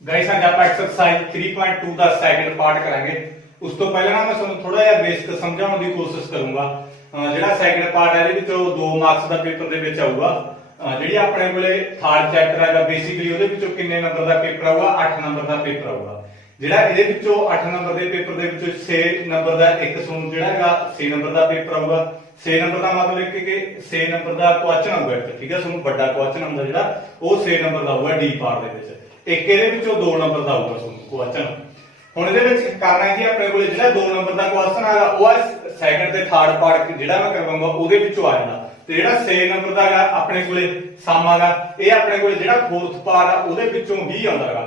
Guys आज आप exercise 3.2 ਦਾ second part ਕਰਾਂਗੇ। ਉਸ ਤੋਂ ਪਹਿਲਾਂ ਨਾ ਮੈਂ ਤੁਹਾਨੂੰ ਥੋੜਾ ਜਿਹਾ ਬੇਸਿਕ ਸਮਝਾਉਣ ਦੀ ਕੋਸ਼ਿਸ਼ ਕਰੂੰਗਾ। ਜਿਹੜਾ ਸੈਕਿੰਡ ਪਾਰਟ ਹੈ ਇਹਦੇ ਵਿੱਚੋਂ 2 ਮਾਰਕਸ ਦਾ ਪੇਪਰ ਦੇ ਵਿੱਚ ਆਊਗਾ। ਜਿਹੜੀ ਆਪਣੇ ਕੋਲੇ ਥਰਡ ਚੈਪਟਰ ਹੈਗਾ ਬੇਸਿਕਲੀ ਉਹਦੇ ਵਿੱਚੋਂ ਕਿੰਨੇ ਨੰਬਰ ਦਾ ਪੇਪਰ ਆਊਗਾ? 8 ਨੰਬਰ ਦਾ ਪੇਪਰ ਆਊਗਾ। ਜਿਹੜਾ ਇਹਦੇ ਵਿੱਚੋਂ 8 ਨੰਬਰ ਦੇ ਪੇਪਰ ਦੇ ਵਿੱਚੋਂ 6 ਨੰਬਰ ਦਾ ਇੱਕ ਸੂਨ ਜਿਹੜਾ ਹੈਗਾ 6 ਨੰਬਰ ਦਾ ਪੇਪਰ ਆਊਗਾ। 6 ਨੰਬਰ ਦਾ ਮਤਲਬ ਕਿ 6 ਨੰਬਰ ਦਾ ਕੁਐਸਚਨ ਆਊਗਾ ਇੱਕ, ਠੀਕ ਹੈ। ਤੁਹਾਨੂੰ ਵੱਡਾ ਕੁਐਸਚਨ ਹੁੰਦਾ ਜਿਹੜਾ ਉਹ 6 ਨੰਬਰ ਦਾ ਆਊਗਾ ਡੀ ਪਾਰਟ ਦੇ ਵਿੱਚ। ਇੱਕ ਇਹਦੇ ਵਿੱਚੋਂ 2 ਨੰਬਰ ਦਾ ਆਊਗਾ ਤੁਹਾਨੂੰ ਕੁਐਸਚਨ। ਹੁਣ ਇਹਦੇ ਵਿੱਚ ਕਰਨਾ ਕੀ ਆਪਣੇ ਕੋਲੇ ਜਿਹੜਾ 2 ਨੰਬਰ ਦਾ ਕੁਐਸਚਨ ਆਗਾ ਉਹ ਸੈਕੰਡ ਤੇ ਥਰਡ ਪਾਰਟ ਜਿਹੜਾ ਮੈਂ ਕਰਵਾਉਂਗਾ ਉਹਦੇ ਵਿੱਚੋਂ ਆ ਜਾਣਾ। ਤੇ ਜਿਹੜਾ 6 ਨੰਬਰ ਦਾ ਹੈਗਾ ਆਪਣੇ ਕੋਲੇ ਸਮ ਆਗਾ ਇਹ ਆਪਣੇ ਕੋਲੇ ਜਿਹੜਾ ਫੋਰਥ ਪਾਰਟ ਆ ਉਹਦੇ ਵਿੱਚੋਂ ਹੀ ਆਉਂਦਾ ਹੈਗਾ।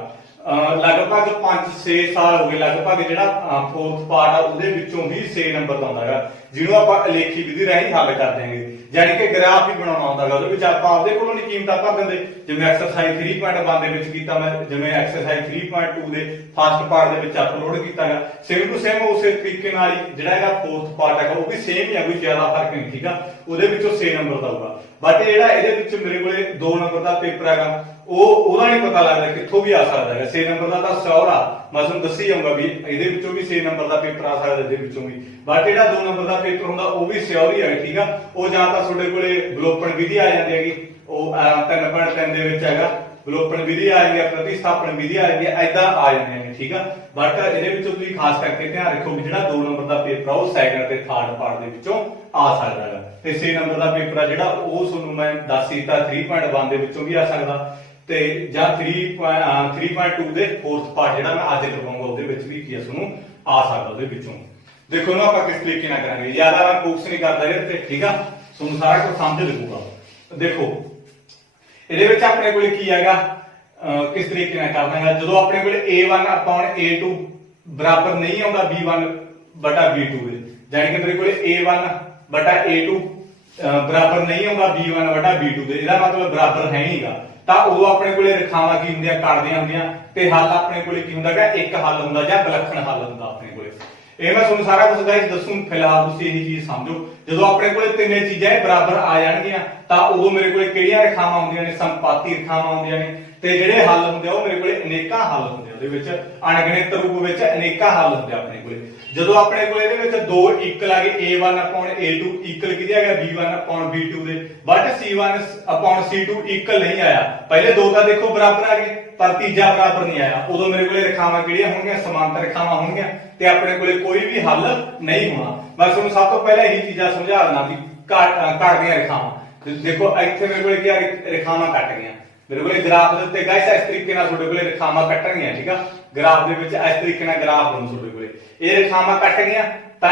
ਲਗਭਗ 5-6 ਸਾਲ ਹੋ ਗਏ ਲਗਭਗ ਜਿਹੜਾ ਫੋਰਥ ਪਾਰਟ ਆ ਉਹਦੇ ਵਿੱਚੋਂ ਹੀ 6 ਨੰਬਰ ਦਾ ਆਉਂਦਾ ਹੈਗਾ, ਜਿਹਨੂੰ ਆਪਾਂ ਅਲੇਖੀ ਵਿਧੀ ਰਾਹੀਂ ਹੱਲ ਕਰ ਦਿਆਂਗੇ। ਯਾਨੀ ਕਿ ਗ੍ਰਾਫ ਹੀ ਬਣਾਉਣਾ ਹੁੰਦਾ ਹੈਗਾ। ਉਹਦੇ ਵਿੱਚ ਆਪਾਂ ਆਪਦੇ ਕੋਲੋਂ ਨਹੀਂ ਕੀਮਤਾਂ ਭਰ ਦਿੰਦੇ, ਜਿਵੇਂ ਐਕਸਰਸਾਈਜ਼ 3.1 ਦੇ ਵਿੱਚ ਕੀਤਾ ਮੈਂ, ਜਿਵੇਂ ਐਕਸਰਸਾਈਜ਼ 3.2 ਦੇ ਫਸਟ ਪਾਰਟ ਦੇ ਵਿੱਚ ਅਪਲੋਡ ਕੀਤਾ ਹੈਗਾ। ਸੇਮ ਟੂ ਸੇਮ ਉਸੇ ਤਰੀਕੇ ਨਾਲ ਹੀ ਜਿਹੜਾ ਹੈਗਾ ਫੋਰਥ ਪਾਰਟ ਹੈਗਾ ਉਹ ਵੀ ਸੇਮ ਹੀ ਆ, ਕੋਈ ਜ਼ਿਆਦਾ ਫਰਕ ਨਹੀਂ, ਠੀਕ ਆ। ਉਹਦੇ ਵਿੱਚੋਂ 6 ਨੰਬਰ ਦਾ ਆਊਗਾ। ਬਟ ਜਿਹੜਾ ਇਹਦੇ ਵਿੱਚ ਮੇਰੇ ਕੋਲੇ 2 ਨੰਬਰ ਦਾ ਪੇਪਰ ਹੈਗਾ ਉਹਦਾ ਨਹੀਂ ਪਤਾ ਲੱਗਦਾ ਕਿੱਥੋਂ ਵੀ ਆ ਸਕਦਾ ਹੈ। 6 ਨੰਬਰ ਦਾ ਤਾਂ ਸ਼ੋਰ ਆ, ਮੈਂ ਤੁਹਾਨੂੰ ਦੱਸੀ ਜਾਊਂਗਾ ਵੀ ਇਹਦੇ ਵਿੱਚੋਂ ਵੀ 6 ਨੰਬਰ ਦਾ ਪੇਪਰ ਆ ਸਕਦਾ, ਇਹਦੇ ਵਿੱਚੋਂ ਵੀ। ਬਟ ਜਿਹੜਾ 2 ਨੰਬਰ ਦਾ ਪੇਪਰ ਹੁੰਦਾ ਉਹ ਵੀ ਸ਼ੋਰ ਹੀ ਹੈ, ਠੀਕ ਆ। ਉਹ ਜਾਂ ਤਾਂ ਤੁਹਾਡੇ ਕੋਲੇ ਵਿਲੋਪਨ ਵਿਧੀ ਆ ਜਾਂਦੀ ਹੈਗੀ, ਉਹ 3.3 ਦੇ ਵਿੱਚ ਹੈਗਾ। ਵਿਲੋਪਨ ਵਿਧੀ ਆ ਜਾਂਦੀ ਹੈ, ਪ੍ਰਤੀਸਥਾਪਨ ਵਿਧੀ ਆ ਜਾਂਦੀ ਹੈ, ਐਦਾਂ ਆ ਜਾਂਦੇ ਨੇ, ਠੀਕ ਆ। ਬਟ ਇਹਦੇ ਵਿੱਚੋਂ ਤੁਸੀਂ ਖਾਸ ਕਰਕੇ ਧਿਆਨ ਰੱਖੋ ਵੀ ਜਿਹੜਾ 2 ਨੰਬਰ ਦਾ ਪੇਪਰ ਆ ਉਹ ਸੈਕੰਡ ਤੇ ਥਰਡ ਪਾਰਟ ਦੇ ਵਿੱਚੋਂ ਆ ਸਕਦਾ ਹੈ। ਤੇ 6 ਨੰਬਰ ਦਾ ਪੇਪਰ ਆ ਜਿਹੜਾ ਉਹ ਤੁਹਾਨੂੰ ਮੈਂ ਦੱਸ ਦਿੱਤਾ 3.1 ਦੇ ਵਿੱਚੋਂ ਵੀ ਆ ਸਕਦਾ, ਤੇ ਜਾਂ 3.2 ਦੇ ਫੋਰਥ ਪਾਰਟ ਜਿਹੜਾ ਮੈਂ ਅੱਜ ਕਰਵਾਉਂਗਾ ਉਹਦੇ ਵਿੱਚ ਵੀ ਕੀ ਤੁਹਾਨੂੰ ਆ ਸਕਦਾ ਉਹਦੇ ਵਿੱਚੋਂ। ਦੇਖੋ ਨਾ ਆਪਾਂ ਕਿਸ ਤਰੀਕੇ ਨਾਲ ਕਰਾਂਗੇ, ਜ਼ਿਆਦਾ ਮੈਂ ਫੋਕਸ ਨਹੀਂ ਕਰਦਾ ਇਹਦੇ ਤੇ, ਠੀਕ ਆ। ਤੁਹਾਨੂੰ ਸਾਰਾ ਕੁਝ ਸਮਝ ਲੱਗੂਗਾ। ਦੇਖੋ ਇਹਦੇ ਵਿੱਚ ਆਪਣੇ ਕੋਲ ਕੀ ਹੈਗਾ, ਕਿਸ ਤਰੀਕੇ ਨਾਲ ਕਰਨਾ ਹੈਗਾ। ਜਦੋਂ ਆਪਣੇ ਕੋਲ a1 ਅਪਨ a2 ਬਰਾਬਰ ਨਹੀਂ ਆਉਂਦਾ b1 ਬਟਾ b2 ਦੇ, ਯਾਨੀ ਕਿ ਮੇਰੇ ਕੋਲ a1 ਬਟਾ a2 ਬਰਾਬਰ ਨਹੀਂ ਆਉਂਦਾ b1 ਬਟਾ b2 ਦੇ, ਇਹਦਾ ਮਤਲਬ ਬਰਾਬਰ ਹੈ ਨਹੀਂਗਾ, ਤਾਂ ਉਦੋਂ ਆਪਣੇ ਕੋਲੇ ਰੇਖਾਵਾਂ ਕੀ ਹੁੰਦੀਆਂ, ਕੱਟਦੀਆਂ ਹੁੰਦੀਆਂ, ਤੇ ਹੱਲ ਆਪਣੇ ਕੋਲੇ ਕੀ ਹੁੰਦਾ ਹੈਗਾ, ਇੱਕ ਹੱਲ ਹੁੰਦਾ ਜਾਂ ਵਿਲੱਖਣ ਹੱਲ ਹੁੰਦਾ ਆਪਣੇ ਕੋਲੇ। ਇਹ ਮੈਂ ਤੁਹਾਨੂੰ ਸਾਰਾ ਕੁਝ ਗਾਇਸ ਦੱਸੂ, ਫਿਲਹਾਲ ਤੁਸੀਂ ਇਹ ਚੀਜ਼ ਸਮਝੋ। ਜਦੋਂ ਆਪਣੇ ਕੋਲੇ ਤਿੰਨੇ ਚੀਜ਼ਾਂ ਇਹ ਬਰਾਬਰ ਆ ਜਾਣਗੀਆਂ ਤਾਂ ਉਦੋਂ ਮੇਰੇ ਕੋਲੇ ਕਿਹੜੀਆਂ ਰੇਖਾਵਾਂ ਹੁੰਦੀਆਂ ਨੇ, ਸੰਪਾਤੀ ਰੇਖਾਵਾਂ ਹੁੰਦੀਆਂ ਨੇ, ਤੇ ਜਿਹੜੇ ਹੱਲ ਹੁੰਦੇ ਆ ਉਹ ਮੇਰੇ ਕੋਲੇ ਅਨੇਕਾਂ ਹੱਲ ਹੁੰਦੇ ਆ। ਉਹਦੇ ਵਿੱਚ ਅਣਗਿਣਤ ਰੂਪ ਵਿੱਚ ਅਨੇਕਾਂ ਹੱਲ ਹੁੰਦੇ ਆ ਆਪਣੇ ਕੋਲੇ। ਜਦੋਂ ਆਪਣੇ ਕੋਲ ਇਹਦੇ ਵਿੱਚ 2 ਇਕੁਅਲ ਆ ਗਏ, a1 ਅਪਨ a2 ਇਕੁਅਲ ਕਿਹਦੇ ਹੈਗਾ, b1 ਅਪਨ b2 ਦੇ, but c1 upon c2 equal ਨਹੀਂ ਆਇਆ। ਪਹਿਲੇ 2 ਤਾਂ ਦੇਖੋ ਬਰਾਬਰ ਆ ਗਏ ਪਰ ਤੀਜਾ ਬਰਾਬਰ ਨਹੀਂ ਆਇਆ, ਉਦੋਂ ਮੇਰੇ ਕੋਲੇ ਰੇਖਾਵਾਂ ਕਿਹੜੀਆਂ ਹੋਣਗੀਆਂ, ਸਮਾਂਤਰ ਰੇਖਾਵਾਂ ਹੋਣਗੀਆਂ, ਤੇ ਆਪਣੇ ਕੋਲੇ ਕੋਈ ਵੀ ਹੱਲ ਨਹੀਂ ਹੋਣਾ। ਮੈਂ ਤੁਹਾਨੂੰ ਸਭ ਤੋਂ ਪਹਿਲਾਂ ਇਹੀ ਚੀਜ਼ਾਂ ਸਮਝਾ ਦਿੰਦਾ ਵੀ ਕੱਟਦੀਆਂ ਰੇਖਾਵਾਂ। ਦੇਖੋ ਇੱਥੇ ਮੇਰੇ ਕੋਲੇ ਕੀ ਆ, ਰੇਖਾਵਾਂ ਕੱਟ ਗਈਆਂ। ਮੇਰੇ ਕੋਲੇ ਗ੍ਰਾਫ ਦੇ ਉੱਤੇ ਗਾਇਸ ਇਸ ਤਰੀਕੇ ਨਾਲ ਤੁਹਾਡੇ ਕੋਲੇ ਰੇਖਾਵਾਂ ਕੱਟਣਗੀਆਂ, ਠੀਕ ਆ। ਗ੍ਰਾਫ ਦੇ ਵਿੱਚ ਇਸ ਤਰੀਕੇ ਨਾਲ ਗ੍ਰਾਫ ਬਣੂ ਤੁਹਾਡੇ ਕੋਲੇ। ਇਹ ਰੇਖਾਵਾਂ ਕੱਟ ਗਈਆਂ ਤਾਂ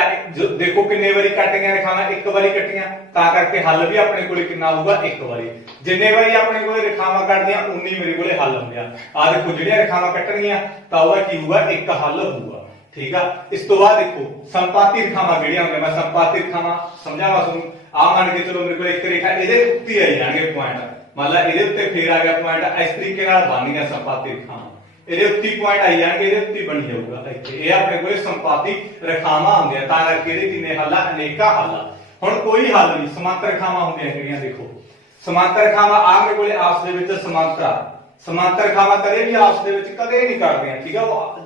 ਦੇਖੋ ਕਿੰਨੇ ਵਾਰੀ ਕੱਟ ਗਈਆਂ ਰੇਖਾਵਾਂ, ਇੱਕ ਵਾਰੀ ਕੱਟੀਆਂ, ਤਾਂ ਕਰਕੇ ਹੱਲ ਵੀ ਆਪਣੇ ਕੋਲੇ ਕਿੰਨਾ ਆਊਗਾ, ਇੱਕ ਵਾਰੀ। ਜਿੰਨੇ ਵਾਰੀ ਆਪਣੇ ਕੋਲੇ ਰੇਖਾਵਾਂ ਕੱਟਦੀਆਂ ਉਨੀ ਮੇਰੇ ਕੋਲੇ ਹੱਲ ਹੁੰਦੇ ਆ। ਆ ਦੇਖੋ ਜਿਹੜੀਆਂ ਰੇਖਾਵਾਂ ਕੱਟਣਗੀਆਂ ਤਾਂ ਉਹਦਾ ਕੀ ਹੋਊਗਾ, ਇੱਕ ਹੱਲ ਹੋਊਗਾ, ਠੀਕ ਆ। ਇਸ ਤੋਂ ਬਾਅਦ ਦੇਖੋ ਸੰਪਾਤੀ ਰੇਖਾਵਾਂ ਕਿਹੜੀਆਂ ਹੁੰਦੀਆਂ, ਮੈਂ ਸੰਪਾਤੀ ਰੇਖਾਵਾਂ ਸਮਝਾਵਾਂ ਤੁਹਾਨੂੰ। ਆ ਮੰਨ ਕੇ ਚਲੋ ਮੇਰੇ ਕੋਲ ਇੱਕ ਰੇਖਾ ਇਹਦੇ ਉੱਤੇ ਆਈ ਜਾਣਗੇ ਪੁਆਇੰਟ, ਮਤਲਬ ਇਹਦੇ ਉੱਤੇ ਫੇਰ ਆ ਗਿਆ ਪੁਆਇੰਟ, ਇਸ ਤਰੀਕੇ ਨਾਲ ਬਣ ਗਿਆ ਸੰਪਾਤੀ ਰੇਖਾਵਾਂ। ਇਹਦੇ ਉੱਤੇ ਪੁਆਇੰਟ ਆਈ ਜਾਣਗੇ, ਇਹਦੇ ਉੱਤੇ ਬਣ ਜਾਊਗਾ ਇੱਥੇ। ਇਹ ਆਪਣੇ ਕੋਲੇ ਸੰਪਾਤੀ ਰੇਖਾਵਾਂ ਹੁੰਦੀਆਂ, ਤਾਂ ਕਰਕੇ ਇਹਦੇ ਕਿੰਨੇ ਹੱਲ ਆ, ਅਨੇਕਾਂ ਹੱਲ ਆ। ਹੁਣ ਕੋਈ ਹੱਲ ਨਹੀਂ, ਸਮਾਂਤਰ ਰੇਖਾਵਾਂ ਹੁੰਦੀਆਂ ਕਿਹੜੀਆਂ, ਦੇਖੋ ਸਮਾਂਤਰ ਰੇਖਾਵਾਂ ਆ ਮੇਰੇ ਕੋਲੇ ਆਪਸ ਦੇ ਵਿੱਚ ਸਮਾਂਤਰ ਆ। ਸਮਾਂਤਰ ਰੇਖਾਵਾਂ ਕਦੇ ਵੀ ਆਪਸ ਦੇ ਵਿੱਚ ਕਦੇ ਨਹੀਂ ਕੱਟਦੀਆਂ, ਠੀਕ ਆ।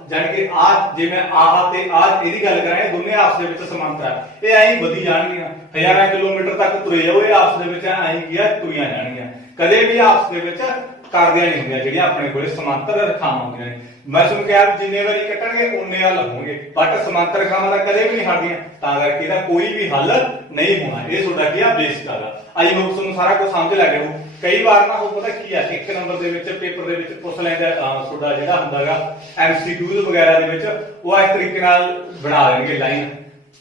ਜਾਨੀ ਕਿ ਆ ਜਿਵੇਂ ਆਹ ਤੇ ਆਹ ਇਹਦੀ ਗੱਲ ਕਰਾਂ, ਇਹ ਦੋਨੇ ਆਪਸ ਦੇ ਵਿੱਚ ਸਮਾਂਤਰ ਆ। ਇਹ ਐਂ ਵਧੀ ਜਾਣਗੀਆਂ, ਹਜ਼ਾਰਾਂ ਕਿਲੋਮੀਟਰ ਤੱਕ ਤੁਰੇ ਜਾਓ, ਇਹ ਆਪਸ ਦੇ ਵਿੱਚ ਐਂ ਕੀ ਆ, ਤੁਰੀਆਂ ਜਾਣਗੀਆਂ, ਕਦੇ ਵੀ ਆਪਸ ਦੇ ਵਿੱਚ ਕਰਦੀਆਂ ਨਹੀਂ ਹੁੰਦੀਆਂ ਜਿਹੜੀਆਂ ਆਪਣੇ ਕੋਲੇ ਸਮਾਂਤਰ ਰੇਖਾਵਾਂ ਹੁੰਦੀਆਂ ਨੇ। ਮੈਂ ਤੁਹਾਨੂੰ ਕਿਹਾ ਜਿੰਨੇ ਵਾਰੀ ਕੱਟਣਗੇ ਉਨੇ ਹੱਲ ਹੋਣਗੇ, ਬਟ ਸਮਾਂਤਰ ਰੇਖਾਵਾਂ ਦਾ ਕਦੇ ਵੀ ਨਹੀਂ ਹਟਦੀਆਂ, ਤਾਂ ਕਰਕੇ ਇਹਦਾ ਕੋਈ ਵੀ ਹੱਲ ਨਹੀਂ ਹੋਣਾ। ਇਹ ਤੁਹਾਡਾ ਕੀ ਆ, ਬੇਸਿਕ ਹੈਗਾ। ਆਈ ਹੋਪ ਤੁਹਾਨੂੰ ਸਾਰਾ ਕੁਝ ਸਮਝ ਲੱਗ ਗਿਆ। ਕਈ ਵਾਰ ਨਾ ਉਹ ਪਤਾ ਕੀ ਆ, ਇੱਕ ਨੰਬਰ ਦੇ ਵਿੱਚ ਪੇਪਰ ਦੇ ਵਿੱਚ ਪੁੱਛ ਲੈਂਦਾ ਤੁਹਾਡਾ ਜਿਹੜਾ ਹੁੰਦਾ ਹੈਗਾ MCQs ਵਗੈਰਾ ਦੇ ਵਿੱਚ, ਉਹ ਇਸ ਤਰੀਕੇ ਨਾਲ ਬਣਾ ਦੇਣਗੇ ਲਾਈਨ,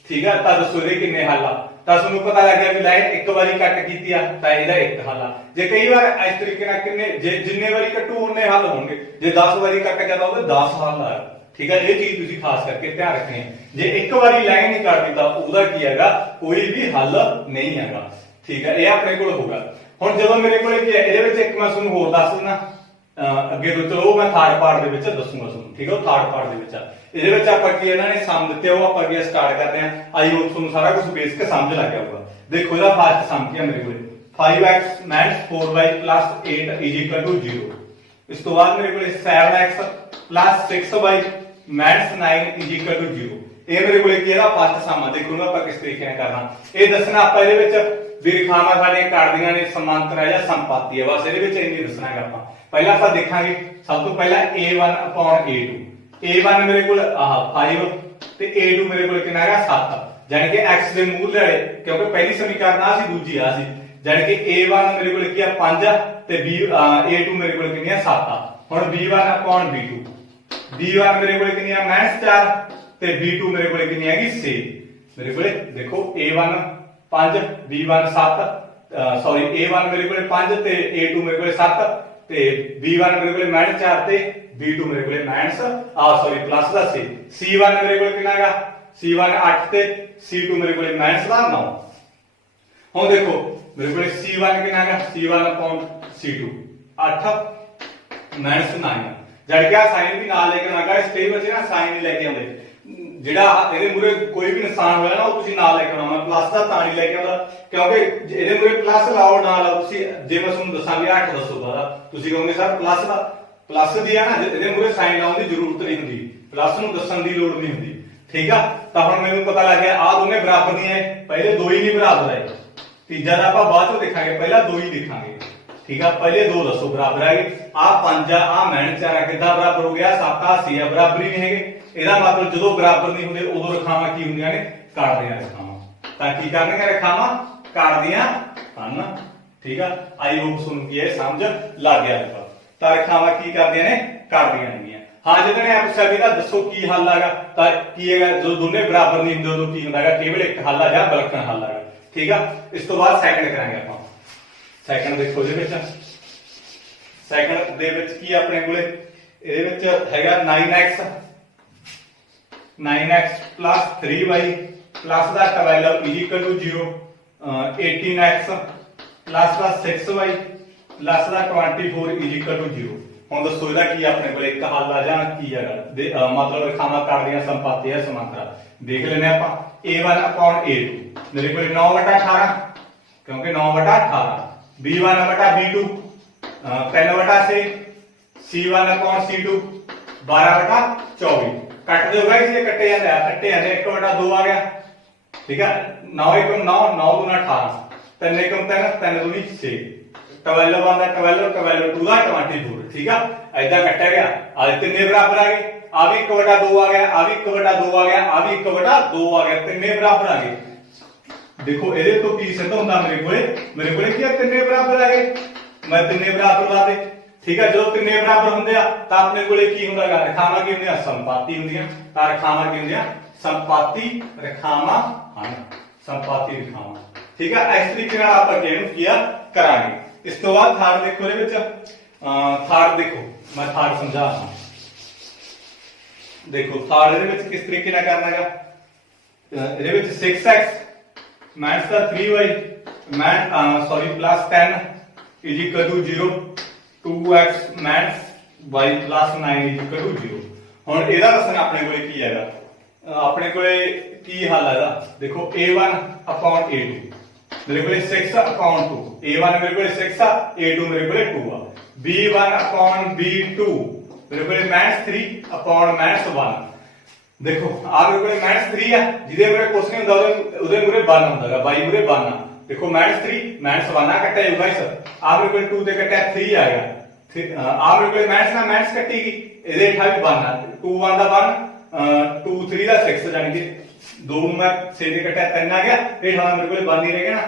ਠੀਕ ਆ। ਤਾਂ ਦੱਸੋ ਇਹਦੇ ਕਿੰਨੇ ਹੱਲ ਆ, ਤਾਂ ਤੁਹਾਨੂੰ ਪਤਾ ਲੱਗ ਗਿਆ ਵੀ ਲਾਈਨ ਇੱਕ ਵਾਰੀ ਕੱਟ ਕੀਤੀ ਆ ਤਾਂ ਇਹਦਾ ਇੱਕ ਹੱਲ ਆ। ਜੇ ਕਈ ਵਾਰ ਇਸ ਤਰੀਕੇ ਨਾਲ ਜਿੰਨੇ ਵਾਰੀ ਕੱਟੂ ਉਨੇ ਹੱਲ ਹੋਣਗੇ। ਜੇ 10 ਵਾਰੀ ਕੱਟ ਗਿਆ ਤਾਂ ਉਹਦੇ 10 ਹੱਲ ਆ, ਠੀਕ ਆ। ਇਹ ਚੀਜ਼ ਤੁਸੀਂ ਖਾਸ ਕਰਕੇ ਧਿਆਨ ਰੱਖਣੀ ਹੈ। ਜੇ ਇੱਕ ਵਾਰੀ ਲਾਈਨ ਨਹੀਂ ਕੱਟਦੀ ਤਾਂ ਉਹਦਾ ਕੀ ਹੈਗਾ, ਕੋਈ ਵੀ ਹੱਲ ਨਹੀਂ ਹੈਗਾ, ਠੀਕ ਆ। ਇਹ ਆਪਣੇ ਕੋਲ ਹੋਊਗਾ। ਹੁਣ ਜਦੋਂ ਮੇਰੇ ਕੋਲ ਕੀ ਹੈ, ਇਹਦੇ ਵਿੱਚ ਇੱਕ ਮੈਂ ਤੁਹਾਨੂੰ ਹੋਰ ਦੱਸ ਦਿੰਦਾ ਅੱਗੇ ਤੋਂ, ਚਲੋ ਮੈਂ ਥਰਡ ਪਾਰਟ ਦੇ ਵਿੱਚ ਦੱਸੂਗਾ ਤੁਹਾਨੂੰ, ਠੀਕ ਆ। ਉਹ ਥਰਡ ਪਾਰਟ ਦੇ ਵਿੱਚ ਆ। ਇਹਦੇ ਵਿੱਚ ਆਪਾਂ ਕੀ ਇਹਨਾਂ ਨੇ ਸਮ ਦਿੱਤੇ, ਉਹ ਆਪਾਂ ਅੱਗੇ ਸਟਾਰਟ ਕਰਦੇ ਹਾਂ। ਆਈ ਹੋਪ ਤੁਹਾਨੂੰ ਸਾਰਾ ਕੁਝ ਬੇਸਿਕ ਸਮਝ ਲੱਗ ਗਿਆ ਹੋਊਗਾ। ਦੇਖੋ ਇਹਦਾ ਫਸਟ ਸਮ ਕੀ ਆ ਮੇਰੇ ਕੋਲ, 5x - 4y + 8 = 0। इस तो बाद मेरे को 7x plus 6y minus 9 is equal to 0। ਇਹ ਮੇਰੇ ਕੋਲੇ ਕੀ ਇਹਦਾ ਫਸਟ ਸਮ ਆ। ਦੇਖੋ ਨਾ ਆਪਾਂ ਕਿਸ ਤਰੀਕੇ ਨਾਲ ਕਰਨਾ, ਇਹ ਦੱਸਣਾ ਆਪਾਂ ਇਹਦੇ ਵਿੱਚ ਵੀ ਰੇਖਾਵਾਂ ਸਾਡੀਆਂ ਕੱਟਦੀਆਂ ਨੇ ਸਮਾਂਤਰ ਹੈ ਜਾਂ ਸੰਪਾਤੀ ਹੈ, ਬਸ ਇਹਦੇ ਵਿੱਚ ਇੰਨੀ ਦੱਸਣਾ ਹੈ ਆਪਾਂ। ਪਹਿਲਾਂ ਆਪਾਂ ਦੇਖਾਂਗੇ ਸਭ ਤੋਂ ਪਹਿਲਾਂ a1 upon a2। a1 ਮੇਰੇ ਕੋਲ ਆਹ 5 ਤੇ a2 ਮੇਰੇ ਕੋਲ ਕਿੰਨਾ ਹੈਗਾ 7, ਯਾਨੀ ਕਿ x ਦੇ ਮੂਲ ਵਾਲੇ, ਕਿਉਂਕਿ ਪਹਿਲੀ ਸਮੀਕਰਨ ਆ ਸੀ ਦੂਜੀ ਆ ਸੀ, ਯਾਨੀ ਕਿ a1 ਮੇਰੇ ਕੋਲ ਕੀ ਆ 5 ਤੇ a2 ਮੇਰੇ ਕੋਲ ਕਿੰਨੀ ਆ 7 ਆ। ਹੁਣ b1 upon b2, b1 ਮੇਰੇ ਕੋਲ ਕਿੰਨੀ ਆ -4 ਤੇ b2 ਮੇਰੇ ਕੋਲ ਕਿੰਨੀ ਹੈਗੀ 6। ਮੇਰੇ ਕੋਲੇ ਦੇਖੋ a1 5 b1 7 ਸੌਰੀ a1 ਮੇਰੇ ਕੋਲੇ 5 ਤੇ a2 ਮੇਰੇ ਕੋਲੇ 7 ਤੇ b1 ਮੇਰੇ ਕੋਲੇ -4 ਤੇ b2 ਮੇਰੇ ਕੋਲੇ ਸੌਰੀ ਪਲੱਸ ਦਾ 6। c1 ਮੇਰੇ ਕੋਲੇ ਕਿੰਨਾ ਹੈਗਾ c1 8 ਤੇ c2 ਮੇਰੇ ਕੋਲੇ ਦਾ 9। ਹੁਣ ਦੇਖੋ ਮੇਰੇ ਕੋਲੇ c1 ਕਿੰਨਾ ਹੈਗਾ c1 upon c2 8 -9, ਜਦ ਕਿ ਸਾਈਨ ਵੀ ਨਾਲ ਲੈ ਕੇ ਆਉਣਾ। ਇਸ ਤੇ ਬੱਚੇ ਨਾ ਸਾਈਨ ਨਹੀਂ ਲੈ ਕੇ ਆਉਂਦੇ, ਜਿਹੜਾ ਇਹਦੇ ਮੂਰੇ ਕੋਈ ਵੀ ਨਿਸ਼ਾਨ ਹੋਇਆ ਨਾ ਉਹ ਤੁਸੀਂ ਨਾਲ ਲੈ ਕੇ ਆਉਣਾ। ਮੈਂ ਪਲੱਸ ਦਾ ਤਾਂ ਨਹੀਂ ਲੈ ਕੇ ਆਉਂਦਾ ਕਿਉਂਕਿ ਇਹਦੇ ਮੂਰੇ ਪਲੱਸ ਲਾਓ ਨਾ ਲਾਓ, ਤੁਸੀਂ ਜੇ ਮੈਂ ਤੁਹਾਨੂੰ ਦੱਸਾਂਗੇ 8 ਦੱਸੋਗਾ ਤੁਸੀਂ ਕਹੋਗੇ ਸਰ ਪਲੱਸ ਦੀ ਆ ਨਾ, ਇਹਦੇ ਮੂਰੇ ਸਾਈਨ ਲਾਉਣ ਦੀ ਜ਼ਰੂਰਤ ਨਹੀਂ ਹੁੰਦੀ, ਪਲੱਸ ਨੂੰ ਦੱਸਣ ਦੀ ਲੋੜ ਨਹੀਂ ਹੁੰਦੀ। ਠੀਕ ਆ, ਤਾਂ ਹੁਣ ਮੈਨੂੰ ਪਤਾ ਲੱਗ ਗਿਆ ਆ ਦੋਨੇ ਬਰਾਬਰ ਨਹੀਂ ਹੈ, ਪਹਿਲੇ ਦੋ ਹੀ ਨਹੀਂ ਬਰਾਬਰ ਹੈ, ਤੀਜਾ ਦਾ ਆਪਾਂ ਬਾਅਦ ਚੋਂ ਦੇਖਾਂਗੇ, ਪਹਿਲਾਂ ਦੋ ਹੀ ਦੇਖਾਂਗੇ। ठीक है, पहले दो दसो बराबर है, आ 5 आ -4 कितना बराबर हो गया 7 80 है, बराबर ही नहीं है। ਇਹਦਾ मतलब जो बराबर नहीं होंगे उदों रेखावां की होंदियां ने काटदियां रेखावां, तां की करनियां रेखावां काटदियां हन। ठीक है, आई होप सुन के समझ लग गया होगा। तां रेखावां की करदियां ने काटदियां नहीं। हाँ जिहदे ने आप सभी का दसो की हल हैगा, तां की हैगा जो दोनों बराबर नहीं होंदे उदों की हुंदा हैगा केवल एक हल है जां विलक्षण हल हैगा। ठीक है, इस तो बाद सैकंड करांगे आपां। ਸੈਕੰਡ ਦੇਖੋ ਇਹਦੇ ਵਿੱਚ, ਸੈਕੰਡ ਦੇ ਵਿੱਚ ਕੀ ਆਪਣੇ ਕੋਲੇ ਇਹਦੇ ਵਿੱਚ ਹੈਗਾ 9x plus 3y plus the 12 is equal to 0, 18x plus the 6y plus the 24 is equal to 0। ਹੁਣ ਦੱਸੋ ਇਹਦਾ ਕੀ ਆਪਣੇ ਕੋਲੇ ਇੱਕ ਹੱਲ ਆ ਜਾਂ ਕੀ ਹੈਗਾ, ਮਤਲਬ ਰੇਖਾਵਾਂ ਕੱਟਦੀਆਂ ਸੰਪਾਤੀ ਹੈ ਸਮਾਂਤਰ। ਦੇਖ ਲੈਨੇ ਆਪਾਂ a1 upon a2 ਮੇਰੇ ਕੋਲੇ 9/18 ਕਿਉਂਕਿ 9/18, b1 बटा b2 3 बटा 6, c1 upon c2 12 बटा 24। कट दो भाई, ये कट्टे जाते हैं 1 बटा 2 आ गया। ठीक है, 9 1 9 9 2 18 3 1 3 3 2 6 12 बनता 12 12 2 का 24। ठीक है, ऐसा कट्टा गया, आज तीन बराबर आ गए, आ भी 1 बटा 2 आ गया, आ भी 1 बटा 2 आ गया, आ भी 1 बटा 2 आ गया, तीन बराबर आ गए। देखो ਇਹਦੇ ਤੋਂ ਕੀ ਸਿੱਧ ਹੁੰਦਾ ਮੇਰੇ ਕੋਲੇ ਕੀ ਆ ਤਿੰਨੇ ਬਰਾਬਰ ਆ ਗਏ, ਮੈਂ ਤਿੰਨੇ ਬਰਾਬਰ ਲਾਤੇ। ਠੀਕ ਹੈ, ਜਦੋਂ ਤਿੰਨੇ ਬਰਾਬਰ ਹੁੰਦੇ ਆ ਤਾਂ ਆਪਣੇ ਕੋਲੇ ਕੀ ਹੁੰਦਾਗਾ ਰੇਖਾਵਾਂ ਕੀ ਹੁੰਦੀਆਂ ਸੰਪਾਤੀ ਹੁੰਦੀਆਂ। ਤਾਂ ਰੇਖਾਵਾਂ ਕੀ ਹੁੰਦੀਆਂ ਸੰਪਾਤੀ ਰੇਖਾਵਾਂ ਹਨ, ਸੰਪਾਤੀ ਰੇਖਾਵਾਂ। ਠੀਕ ਹੈ, ਇਸ ਤਰੀਕੇ ਨਾਲ ਆਪਾਂ ਇਹਨੂੰ ਕੀਆ ਕਰਾਂਗੇ। ਇਸ ਤੋਂ ਬਾਅਦ ਥਰਡ ਦੇਖੋ ਇਹਦੇ ਵਿੱਚ, ਥਰਡ ਦੇਖੋ ਮੈਂ ਥਰਡ ਸਮਝਾਉਂਦਾ। ਦੇਖੋ ਥਰਡ ਇਹਦੇ ਵਿੱਚ ਕਿਸ ਤਰੀਕੇ ਨਾਲ ਕਰਨਾਗਾ, ਇਹਦੇ ਵਿੱਚ 6x माइनस का 3y plus 10 is equal to 0, 2x minus y plus 9 is equal to 0। हुण ਇਹਦਾ ਦੱਸਣਾ ਆਪਣੇ ਕੋਲੇ ਕੀ ਹੈਗਾ, ਆਪਣੇ ਕੋਲੇ ਕੀ ਹੱਲ ਹੈਗਾ। ਦੇਖੋ a1 upon a2 ਮੇਰੇ ਕੋਲੇ 6 upon 2, a1 ਮੇਰੇ ਕੋਲੇ 6 ਆ, a2 ਮੇਰੇ ਕੋਲੇ 2 ਆ, b1 upon b2 ਮੇਰੇ ਕੋਲੇ -3 upon -1। देखो आ मेरे को -3 है, जिदे मेरे कुछ नहीं ਹੁੰਦਾ ਉਹਦੇ ਮੂਰੇ 1 ਹੁੰਦਾਗਾ, ਬਾਈ ਮੂਰੇ 1 ਆ। देखो -3 -1 ਕੱਟਿਆ ਜਾਊਗਾ ਇਸ ਆ ਮੇਰੇ ਕੋਲ 2 ਤੇ ਕੱਟਿਆ 3 ਆਏਗਾ, ਆ ਮੇਰੇ ਕੋਲ ਮਾਈਨਸ ਨਾਲ ਮਾਈਨਸ ਕੱਟੇਗੀ, ਇਹਦੇ ਹੇਠਾਂ ਵੀ 1 ਆ, 2 1 ਦਾ 1 2 3 ਦਾ 6 ਜਾਨੀ ਕਿ 2 ਨੂੰ ਮੈਂ 6 ਤੇ ਕੱਟਿਆ 3 ਆ ਗਿਆ, ਹੇਠਾਂ ਮੇਰੇ ਕੋਲ 1 ਹੀ ਰਹਿ ਗਿਆ ਨਾ।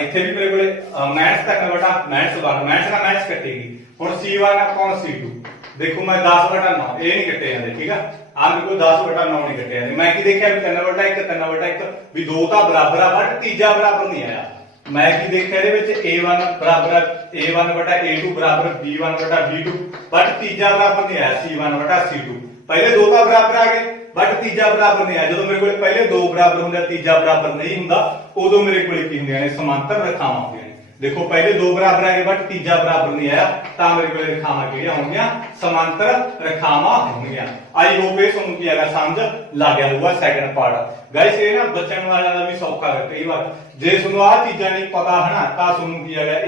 ਇੱਥੇ ਵੀ ਮੇਰੇ ਕੋਲ ਮਾਈਨਸ ਤੱਕ ਬਟਾ -1 ਮਾਈਨਸ ਨਾਲ ਮਾਈਨਸ ਕੱਟੇਗੀ। ਹੁਣ c1 upon c2 देखो मैं 10/9 ਇਹ ਨਹੀਂ ਕੱਟੇ ਜਾਂਦੇ। ਠੀਕ ਆ, ਆ ਮੇਰੇ ਕੋਲ 10/9 ਨਹੀਂ ਕੱਟੇ ਜਾਂਦੇ। ਮੈਂ ਕੀ ਦੇਖਿਆ ਵੀ 3/1 3/1 ਵੀ ਦੋ ਤਾਂ ਬਰਾਬਰ ਆ ਬਟ ਤੀਜਾ ਬਰਾਬਰ ਨਹੀਂ ਆਇਆ। ਮੈਂ ਕੀ ਦੇਖਿਆ ਇਹਦੇ ਵਿੱਚ a1 ਬਰਾਬਰ a1/a2 ਬਰਾਬਰ b1/b2 ਬਟ ਤੀਜਾ ਬਰਾਬਰ ਨਹੀਂ ਆਇਆ c1/c2। ਪਹਿਲੇ ਦੋ ਤਾਂ ਬਰਾਬਰ ਆ ਗਏ ਬਟ ਤੀਜਾ ਬਰਾਬਰ ਨਹੀਂ ਆਇਆ। ਜਦੋਂ ਮੇਰੇ ਕੋਲ ਪਹਿਲੇ ਦੋ ਬਰਾਬਰ ਹੁੰਦੇ ਤੀਜਾ ਬਰਾਬਰ ਨਹੀਂ ਹੁੰਦਾ, ਉਦੋਂ ਮੇਰੇ ਕੋਲ ਕੀ ਹੁੰਦੀਆਂ ਨੇ ਸਮਾਂਤਰ ਰੇਖਾਵਾਂ ਹੁੰਦੀਆਂ ਨੇ। देखो पहले दो बराबर आगे बट तीजा बराबर नहीं आया तो मेरे को रेखावां किहड़ियां होणगीਆਂ समांतर रेखावां होणगीਆਂ। आई होप ये तुहानूं की हैगा समझ लग गया होगा सैकंड पार्ट। गाइस ये ना बच्चों वाला दा भी सौखा है कई बार जे तुहानूं आ चीज़ां नहीं पता है ना तां तुहानूं की हैगा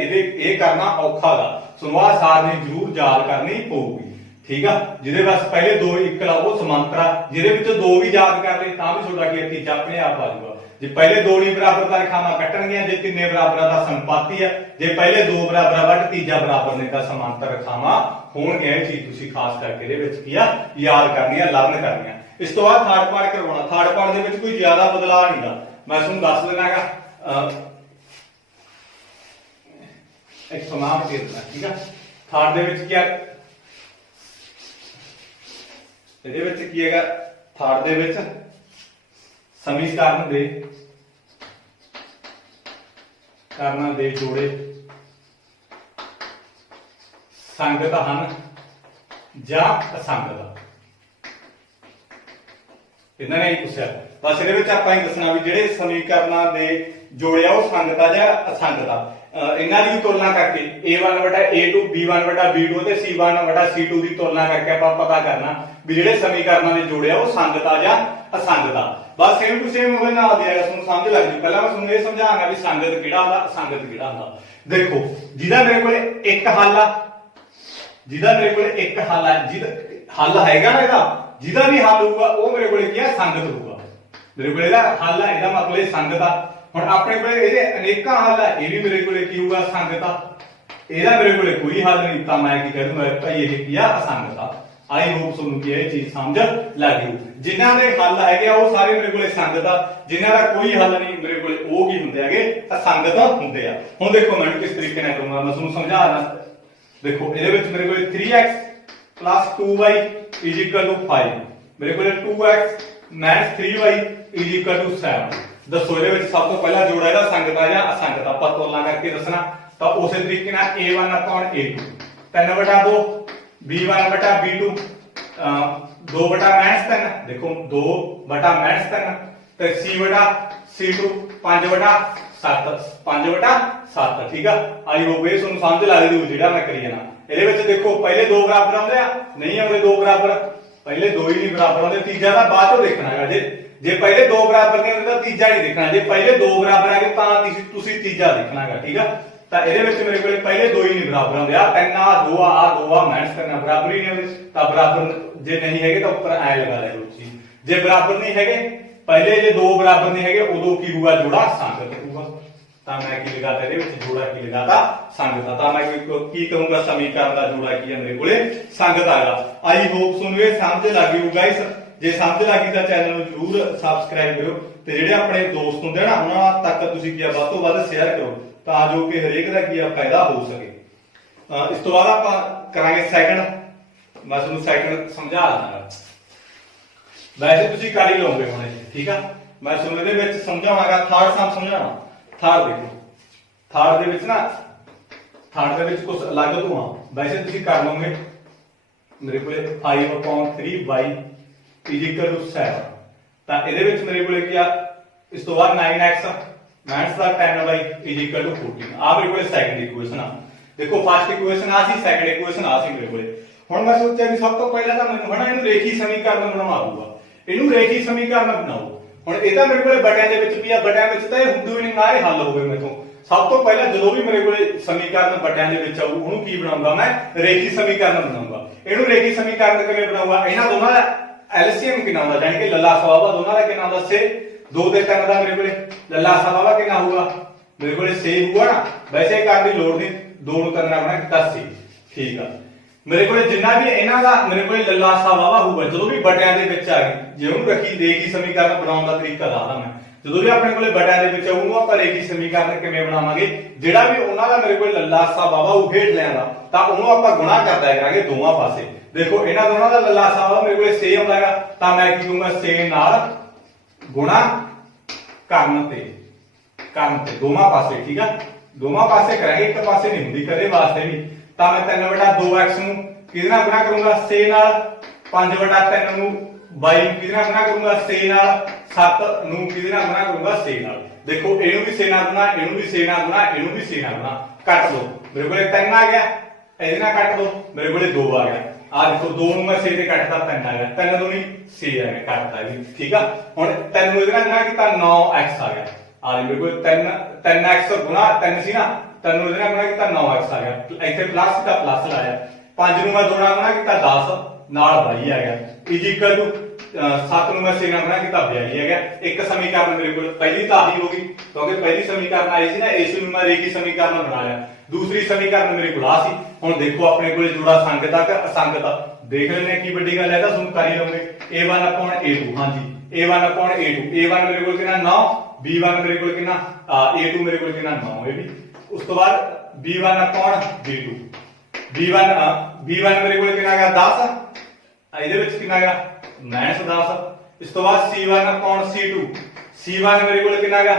ये करना औखा गा। तुहानूं आ सारणी जरूर याद करनी पऊगी ठीक है। जिहदे बस पहले दो एक ला वो समांतर जिहदे विच दो भी याद कर ले तां भी तुहाडा की तीजा अपने आप आ जाऊगा। जे पहले दो नहीं बराबर दा रेखावां कट्टणगीਆਂ जे तिन्ने बराबर दा संपाती है जे पहले दो बराबर बट तीजा बराबर ने दा समांतर रेखावां होणगीਆਂ। ਇਹ चीज ਤੁਸੀਂ खास करके ਇਹਦੇ ਵਿੱਚ ਕੀ ਆ याद करनी है लर्न करनी है। इस तो बाद थर्ड पार्ट करवाना। थर्ड पार्ट ਦੇ ਵਿੱਚ ਕੋਈ ਜ਼ਿਆਦਾ ਬਦਲਾਅ ਨਹੀਂ ਗਾ मैं ਤੁਹਾਨੂੰ ਦੱਸ ਦੇਣਾਗਾ ਇੱਕ ਸਮਾਨ ਦੇ ਦੇਣਾ ਠੀਕ ਹੈ। ਥਰਡ ਦੇ ਵਿੱਚ ਕੀ ਆ ਇਹਦੇ ਵਿੱਚ ਕੀ ਹੈਗਾ ਥਰਡ ਦੇ ਵਿੱਚ समीकरण दे करना दे जोड़े संगत हैं या असंगत इन्होंने ही पूछा बस ये दसना भी जेडे समीकरणों के जोड़े वो संगत या असंगत इन्हों की तुलना करके A1 बटा A2 B1 बटा B2 ते C1 बटा C2 की तुलना करके आप पता करना भी जेडे समीकरणों के जोड़े वो संगत या असंगत। बस सेम टू सेम वो नाल दिया समझ लग जी। पहला मैं तुहानूं ये समझाऊंगा भी संगत किहड़ा हुंदा असंगत किहड़ा हुंदा। देखो जिहदा मेरे कोले एक हल आ जिहदा मेरे कोले एक हल है जिहदा हल हैगा ना इहदा जिहदा भी हल होगा वो मेरे कोले की है संगत होगा। मेरे कोले इहदा हल है इहदा मतलब ये संगत आ। हुण अपने कोले इहदे अनेकां हल है ये भी मेरे कोले की होगा संगत आ। इहदा मेरे कोले कोई हल नहीं तां मैं की कह दूंगा भाई ये की आ असंगत आ। आई होप तुहानूं की यह चीज समझ लग गई। जिन्हां दे हल है वो सारे मेरे को संगत आ जिन्हां दा कोई हल नहीं मेरे को वो की हुंदे हैगे असंगत हुंदे आ। हुण देखो मैं किस तरीके नाल करूंगा मैं तुहानूं समझा रहा। देखो इहदे विच मेरे को 3x + 2y = 5 मेरे को 2x - 3y = 7 दसो इहदे विच सब तो पहला जोड़ा इहदा संगत आ या असंगत आपां तुलना करके दसना। तां उस तरीके नाल A1 / A2 3/2 B1 बटा B2 2 बटा -3 देखो 2 बटा -3 तो C बटा C2 5 बटा 7 5 बटा 7 ठीक है। आई होप ये तुहानूं समझ लग गई जेड़ा मैं करी जाना। ਇਹਦੇ ਵਿੱਚ देखो पहले दो बराबर आउंदे आ नहीं आउंदे दो बराबर पहले दो ही नहीं बराबर आउंदे तीजा दा बाद चों देखना है। जे पहले दो बराबर नहीं आउंदे तां तीजा नहीं देखना। जे पहले दो बराबर आ गए तां तुसीं तीजा देखना है ठीक है। तो ये मेरे को पहले दो ही नहीं बराबर होंगे आ 3 आ 2 आ 2 आ माइनस करना बराबर ही नहीं होंगे तो बराबर जे नहीं है तो ऊपर ऐ लगा रहे चीज जे बराबर नहीं है पहले जे दो बराबर नहीं है उदो की होगा जोड़ा संगत होगा। तो मैं की लगाता ये जोड़ा की लगाता संगत तो मैं की करूंगा समीकरण का जोड़ा की मेरे को संगत आएगा। आई होप सुन समझ लग गई गाइस। जे समझ लगी तो चैनल जरूर सबसक्राइब करो तो जेडे अपने दोस्त होंगे ना उन्होंने तक तुसीं की वध तो वध शेयर करो तां जो कि हरेक का की फायदा हो सके। इस तो बाद आप करांगे सैकंड मैं तुहानूं सैकंड समझा देना। वैसे तुसीं कर ही लोगे हुणे ठीक है। मैं तुहानूं इहदे विच समझावांगा थर्ड सम समझाना। थर्ड देखो थर्ड दे विच ना थर्ड दे विच कुछ अलग तो हां वैसे तुसीं कर लोगे मेरे को 5/3y = 7 तां इहदे विच मेरे को क्या इस तो बाद 9x माइनस 10y = 14 आ मेरे को सेकंड इक्वेशन आ। देखो फर्स्ट इक्वेशन आ सी सेकंड इक्वेशन आ सी मेरे को हुण मैं सोचा भी सब तो पहला तो मैनूं हना इहनूं रेखी समीकरण बनाउणा आऊगा। इहनूं रेखी समीकरण बनाओ हुण ਇਹ ਤਾਂ ਮੇਰੇ ਕੋਲੇ ਬਟਿਆਂ ਦੇ ਵਿੱਚ ਵੀ ਆ ਬਟਿਆਂ ਵਿੱਚ ਤਾਂ ਇਹ ਹੁੰਦੀ ਨਹੀਂ ਨਾ ਇਹ ਹੱਲ ਹੋਵੇ ਮੇਥੋਂ। ਸਭ ਤੋਂ ਪਹਿਲਾਂ ਜਦੋਂ ਵੀ ਮੇਰੇ ਕੋਲੇ ਸਮੀਕਰਨ ਬਟਿਆਂ ਦੇ ਵਿੱਚ ਆਊ ਉਹਨੂੰ ਕੀ ਬਣਾਉਂਗਾ ਮੈਂ ਰੇਖੀ ਸਮੀਕਰਨ ਬਣਾਉਂਗਾ। ਇਹਨੂੰ ਰੇਖੀ ਸਮੀਕਰਨ ਕਿਵੇਂ ਬਣਾਉਂਗਾ ਇਹਨਾਂ ਦੋਨਾਂ ਦਾ ਐਲਸੀਐਮ ਕਿੰਨਾ ਹੁੰਦਾ ਯਾਨੀ ਕਿ ਲੱਲਾ ਸਵਾਵਾ ਦੋਨਾਂ ਦਾ ਕਿੰਨਾ ਹੁੰਦਾ 6 2 ਤੇ 3 ਦਾ मेरे को लल्ला सवावा कितना होगा मेरे को 6 हुआ ना। वैसे करने की लोड़ नहीं 2 ਨੂੰ ਕਰਨਾ ਆਪਣਾ 80 ठीक है। मेरे को जिन्ना भी इन्हां दा मेरे को लल्ला सवावा होगा ਜਦੋਂ ਵੀ ਬਟਿਆਂ ਦੇ ਵਿੱਚ ਆ ਗਈ ਜੇ ਉਹਨੂੰ ਰੱਖੀ ਰੇਖੀ ਸਮੀਕਰਨ ਬਣਾਉਣ ਦਾ ਤਰੀਕਾ ਦੱਸਦਾ ਮੈਂ। ਜਦੋਂ ਵੀ ਆਪਣੇ ਕੋਲੇ ਬਟਿਆਂ ਦੇ ਵਿੱਚ ਆਊਗਾ ਆਪਾਂ ਰੇਖੀ ਸਮੀਕਰਨ ਕਿਵੇਂ ਬਣਾਵਾਂਗੇ ਜਿਹੜਾ ਵੀ ਉਹਨਾਂ ਦਾ ਮੇਰੇ ਕੋਲ ਲੱਲਾ ਸਵਾਵਾ ਉਹ ਹੇਠ ਲਿਆਂਦਾ ਤਾਂ ਉਹਨੂੰ ਆਪਾਂ ਗੁਣਾ ਕਰਦਾ ਕਰਾਂਗੇ ਦੋਵਾਂ ਪਾਸੇ। ਦੇਖੋ ਇਹਨਾਂ ਦੋਨਾਂ ਦਾ ਲੱਲਾ ਸਵਾਵਾ ਮੇਰੇ ਕੋਲੇ 6 ਆਉਂਦਾ ਹੈਗਾ ਤਾਂ ਮੈਂ ਕੀ ਕਹੂੰਗਾ 6 ਨਾਲ गुणा ਕਰਨ ਤੇ ਦੋਵਾਂ ਪਾਸੇ ठीक है। ਦੋਵਾਂ ਪਾਸੇ ਕਰਾਂਗੇ ਇੱਕ ਪਾਸੇ ਨਹੀਂ ਹੁੰਦੀ ਕਦੇ ਵਾਸਤੇ ਵੀ ਤਾਂ ਮੈਂ 3/2x ਨੂੰ ਕਿਹਦੇ ਨਾਲ ਗੁਣਾ ਕਰੂੰਗਾ 6 ਨਾਲ 5/3 ਨੂੰ 22 ਨੂੰ ਕਿਹਦੇ ਨਾਲ ਗੁਣਾ ਕਰੂੰਗਾ 6 ਨਾਲ 7 ਨੂੰ ਕਿਹਦੇ ਨਾਲ ਗੁਣਾ ਕਰੂੰਗਾ 6 ਨਾਲ देखो ਇਹਨੂੰ ਵੀ 6 ਨਾਲ ਗੁਣਾ, ਇਹਨੂੰ ਵੀ 6 ਨਾਲ ਗੁਣਾ, ਇਹਨੂੰ ਵੀ 6 ਨਾਲ ਗੁਣਾ, ਕੱਟ ਦੋ ਮੇਰੇ ਕੋਲੇ 3 ਆ ਗਿਆ, ਇਹਦੇ ਨਾਲ ਕੱਟ ਦੋ ਮੇਰੇ ਕੋਲੇ 2 ਆ ਗਿਆ। ਆ देखो 2 ਨੂੰ मैं 6 ਤੇ ਕੱਟਦਾ 3 ਆ ਗਿਆ, 3 दूनी 6 आ गया, ਕੱਟਦਾ ਵੀ ਠੀਕ ਆ। ਹੁਣ 3 ਨੂੰ ਇਹਦੇ ਨਾਲ ਗੁਣਾ ਕੀਤਾ 9x आ गया। ਆ ਮੇਰੇ ਕੋਲ 3x ਗੁਣਾ 3 ਸੀ ਨਾ, 3 ਨੂੰ ਇਹਦੇ ਨਾਲ ਗੁਣਾ ਕੀਤਾ 9x आ गया। ਇੱਥੇ ਪਲੱਸ ਦਾ ਪਲੱਸ ਲਾਇਆ, 5 ਨੂੰ ਮੈਂ 2 ਨਾਲ ਗੁਣਾ ਕੀਤਾ 10 ਨਾਲ 22 आ गया। इज इक्वल टू 7 ਨੂੰ ਮੈਂ 6 ਨਾਲ ਗੁਣਾ ਕੀਤਾ 42 आ गया। ਇੱਕ ਸਮੀਕਰਨ ਮੇਰੇ ਕੋਲ ਪਹਿਲੀ ਤਾਂ ਆਹੀ ਹੋ ਗਈ ਕਿਉਂਕਿ ਪਹਿਲੀ ਸਮੀਕਰਨ ਆਈ ਸੀ ਨਾ, ਇਸ ਨੂੰ ਮੈਂ ਰੇਖੀ ਸਮੀਕਰਨ ਬਣਾ ਲਿਆ। दूसरी समीकरण मेरे को आ सी। हुण देखो अपने को जोड़ा संगत आ कि असंगत आ, देख लेने की बड़ी गल है तां तुम कर ही लोगे। a1 अपॉन a2, हां जी a1 अपॉन a2, a1 मेरे को कितना 9, b1 मेरे को कितना a2 मेरे को कितना 9 है भी। उस तो बाद b1 अपॉन b2, b1 मेरे को कितना गया 10, ਇਹਦੇ ਵਿੱਚ ਕਿੰਨਾ ਗਿਆ -10। ਇਸ ਤੋਂ ਬਾਅਦ c1 अपॉन c2, c1 ਮੇਰੇ ਕੋਲ ਕਿੰਨਾ ਗਿਆ,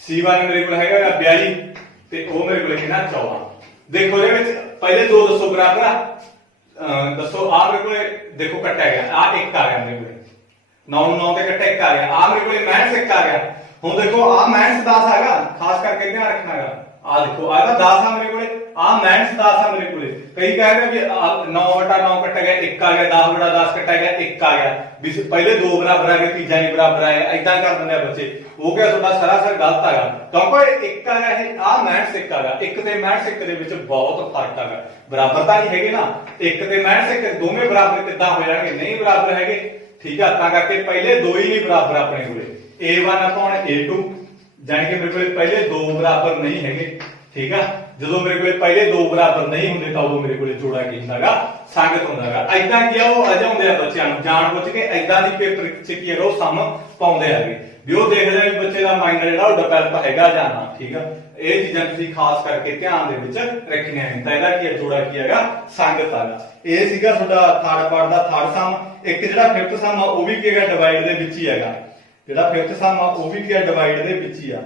c1 ਮੇਰੇ ਕੋਲ ਹੈਗਾ 42 ਤੇ ਉਹ ਮੇਰੇ ਕੋਲ ਕਿੰਨਾ 14। ਦੇਖੋ ਇਹਦੇ ਵਿੱਚ ਪਹਿਲੇ ਦੋ ਦੱਸੋ ਬਰਾਬਰ ਆ, ਦੱਸੋ ਆ ਮੇਰੇ ਕੋਲ ਦੇਖੋ ਕੱਟਿਆ ਗਿਆ, ਆ 1 ਆ ਗਿਆ ਮੇਰੇ ਕੋਲ 9 ਨੂੰ 9 ਤੇ ਕੱਟਿਆ 1 ਆ ਗਿਆ, ਆ ਮੇਰੇ ਕੋਲ -1 ਆ ਗਿਆ। ਹੁਣ ਦੇਖੋ ਆ -10 ਆਗਾ, ਖਾਸ ਕਰਕੇ ਧਿਆਨ ਰੱਖਣਾ ਹੈਗਾ। ਆ ਦੇਖੋ ਆ 10 ਆ ਮੇਰੇ ਕੋਲੇ, ਆ -10 ਆ ਮੇਰੇ ਕੋਲੇ। ਕਈ ਕਹਿ ਰਹੇ ਵੀ 9/9 ਕੱਟਿਆ ਗਿਆ 1 ਆ ਗਿਆ, 10/10 ਕੱਟਿਆ ਗਿਆ 1 ਆ ਗਿਆ, ਵੀ ਪਹਿਲੇ ਦੋ ਬਰਾਬਰ ਆ ਗਏ ਤੀਜਾ ਨਹੀਂ ਬਰਾਬਰ ਆਇਆ, ਐਦਾਂ ਕਰ ਦਿੰਦੇ ਆ ਬੱਚੇ। ਉਹ ਕਿਹਾ ਤੁਹਾਡਾ ਸਰਾਸਰ ਗਲਤ ਹੈਗਾ ਕਿਉਂਕਿ 1 ਆ ਗਿਆ ਇਹ, ਆ -1 ਆ ਗਿਆ। 1 ਤੇ -1 ਦੇ ਵਿੱਚ ਬਹੁਤ ਫਰਕ ਹੈਗਾ, ਬਰਾਬਰਤਾ ਨਹੀਂ ਹੈਗੇ ਨਾ। 1 ਤੇ -1 ਦੋਵੇਂ ਬਰਾਬਰ ਕਿੱਦਾਂ ਹੋ ਜਾਣਗੇ, ਨਹੀਂ ਬਰਾਬਰ ਹੈਗੇ ਠੀਕ ਆ। ਤਾਂ ਕਰਕੇ ਪਹਿਲੇ ਦੋ ਹੀ ਨਹੀਂ ਬਰਾਬਰ ਆਪਣੇ ਕੋਲੇ, a1 अपॉन a2 ਜਾਨੀ ਕਿ ਮੇਰੇ ਕੋਲੇ ਪਹਿਲੇ ਦੋ ਬਰਾਬਰ ਨਹੀਂ ਹੈਗੇ ਠੀਕ ਆ। ਜਦੋਂ ਮੇਰੇ ਕੋਲੇ ਪਹਿਲੇ ਦੋ ਬਰਾਬਰ ਨਹੀਂ ਹੁੰਦੇ ਤਾਂ ਉਦੋਂ ਮੇਰੇ ਕੋਲੇ ਜੋੜਾ ਕੀ ਹੁੰਦਾਗਾ, ਸੰਗਤ ਹੁੰਦਾਗਾ। ਐਦਾਂ ਕੀ ਆ ਉਹ ਅਜਾਉਂਦੇ ਆ ਬੱਚਿਆਂ ਨੂੰ ਜਾਣ ਬੁੱਝ ਕੇ, ਐਦਾਂ ਦੀ ਪੇਪਰ ਚ ਕੀ ਹੈਗਾ ਉਹ ਸਮ ਪਾਉਂਦੇ ਆਗੇ ਵੀ ਉਹ ਦੇਖਦੇ ਆ ਵੀ ਬੱਚੇ ਦਾ ਮਾਈਂਡ ਜਿਹੜਾ ਉਹ ਡਿਵੈਲਪ ਹੈਗਾ ਜਾਂ ਨਾ ਠੀਕ ਆ। ਇਹ ਚੀਜ਼ਾਂ ਤੁਸੀਂ ਖਾਸ ਕਰਕੇ ਧਿਆਨ ਦੇ ਵਿੱਚ ਰੱਖਣੀਆਂ ਨੇ। ਤਾਂ ਇਹਦਾ ਕੀ ਜੋੜਾ ਕੀ ਹੈਗਾ, ਸੰਗਤ ਹੈਗਾ। ਇਹ ਸੀਗਾ ਤੁਹਾਡਾ ਥਰਡ ਪਾਰਟ ਦਾ ਥਰਡ ਸਮ। ਇੱਕ ਜਿਹੜਾ ਫਿਫਥ ਸਮ ਆ ਉਹ ਵੀ ਕੀ ਹੈਗਾ ਡਿਵਾਈਡ ਦੇ ਵਿੱਚ ਹੀ ਹੈਗਾ। ਜਿਹੜਾ ਫਿਫਥ ਸਮ ਆ ਉਹ ਵੀ ਕੀ ਹੈ ਡਿਵਾਈਡ ਦੇ ਵਿੱਚ ਹੀ ਆ,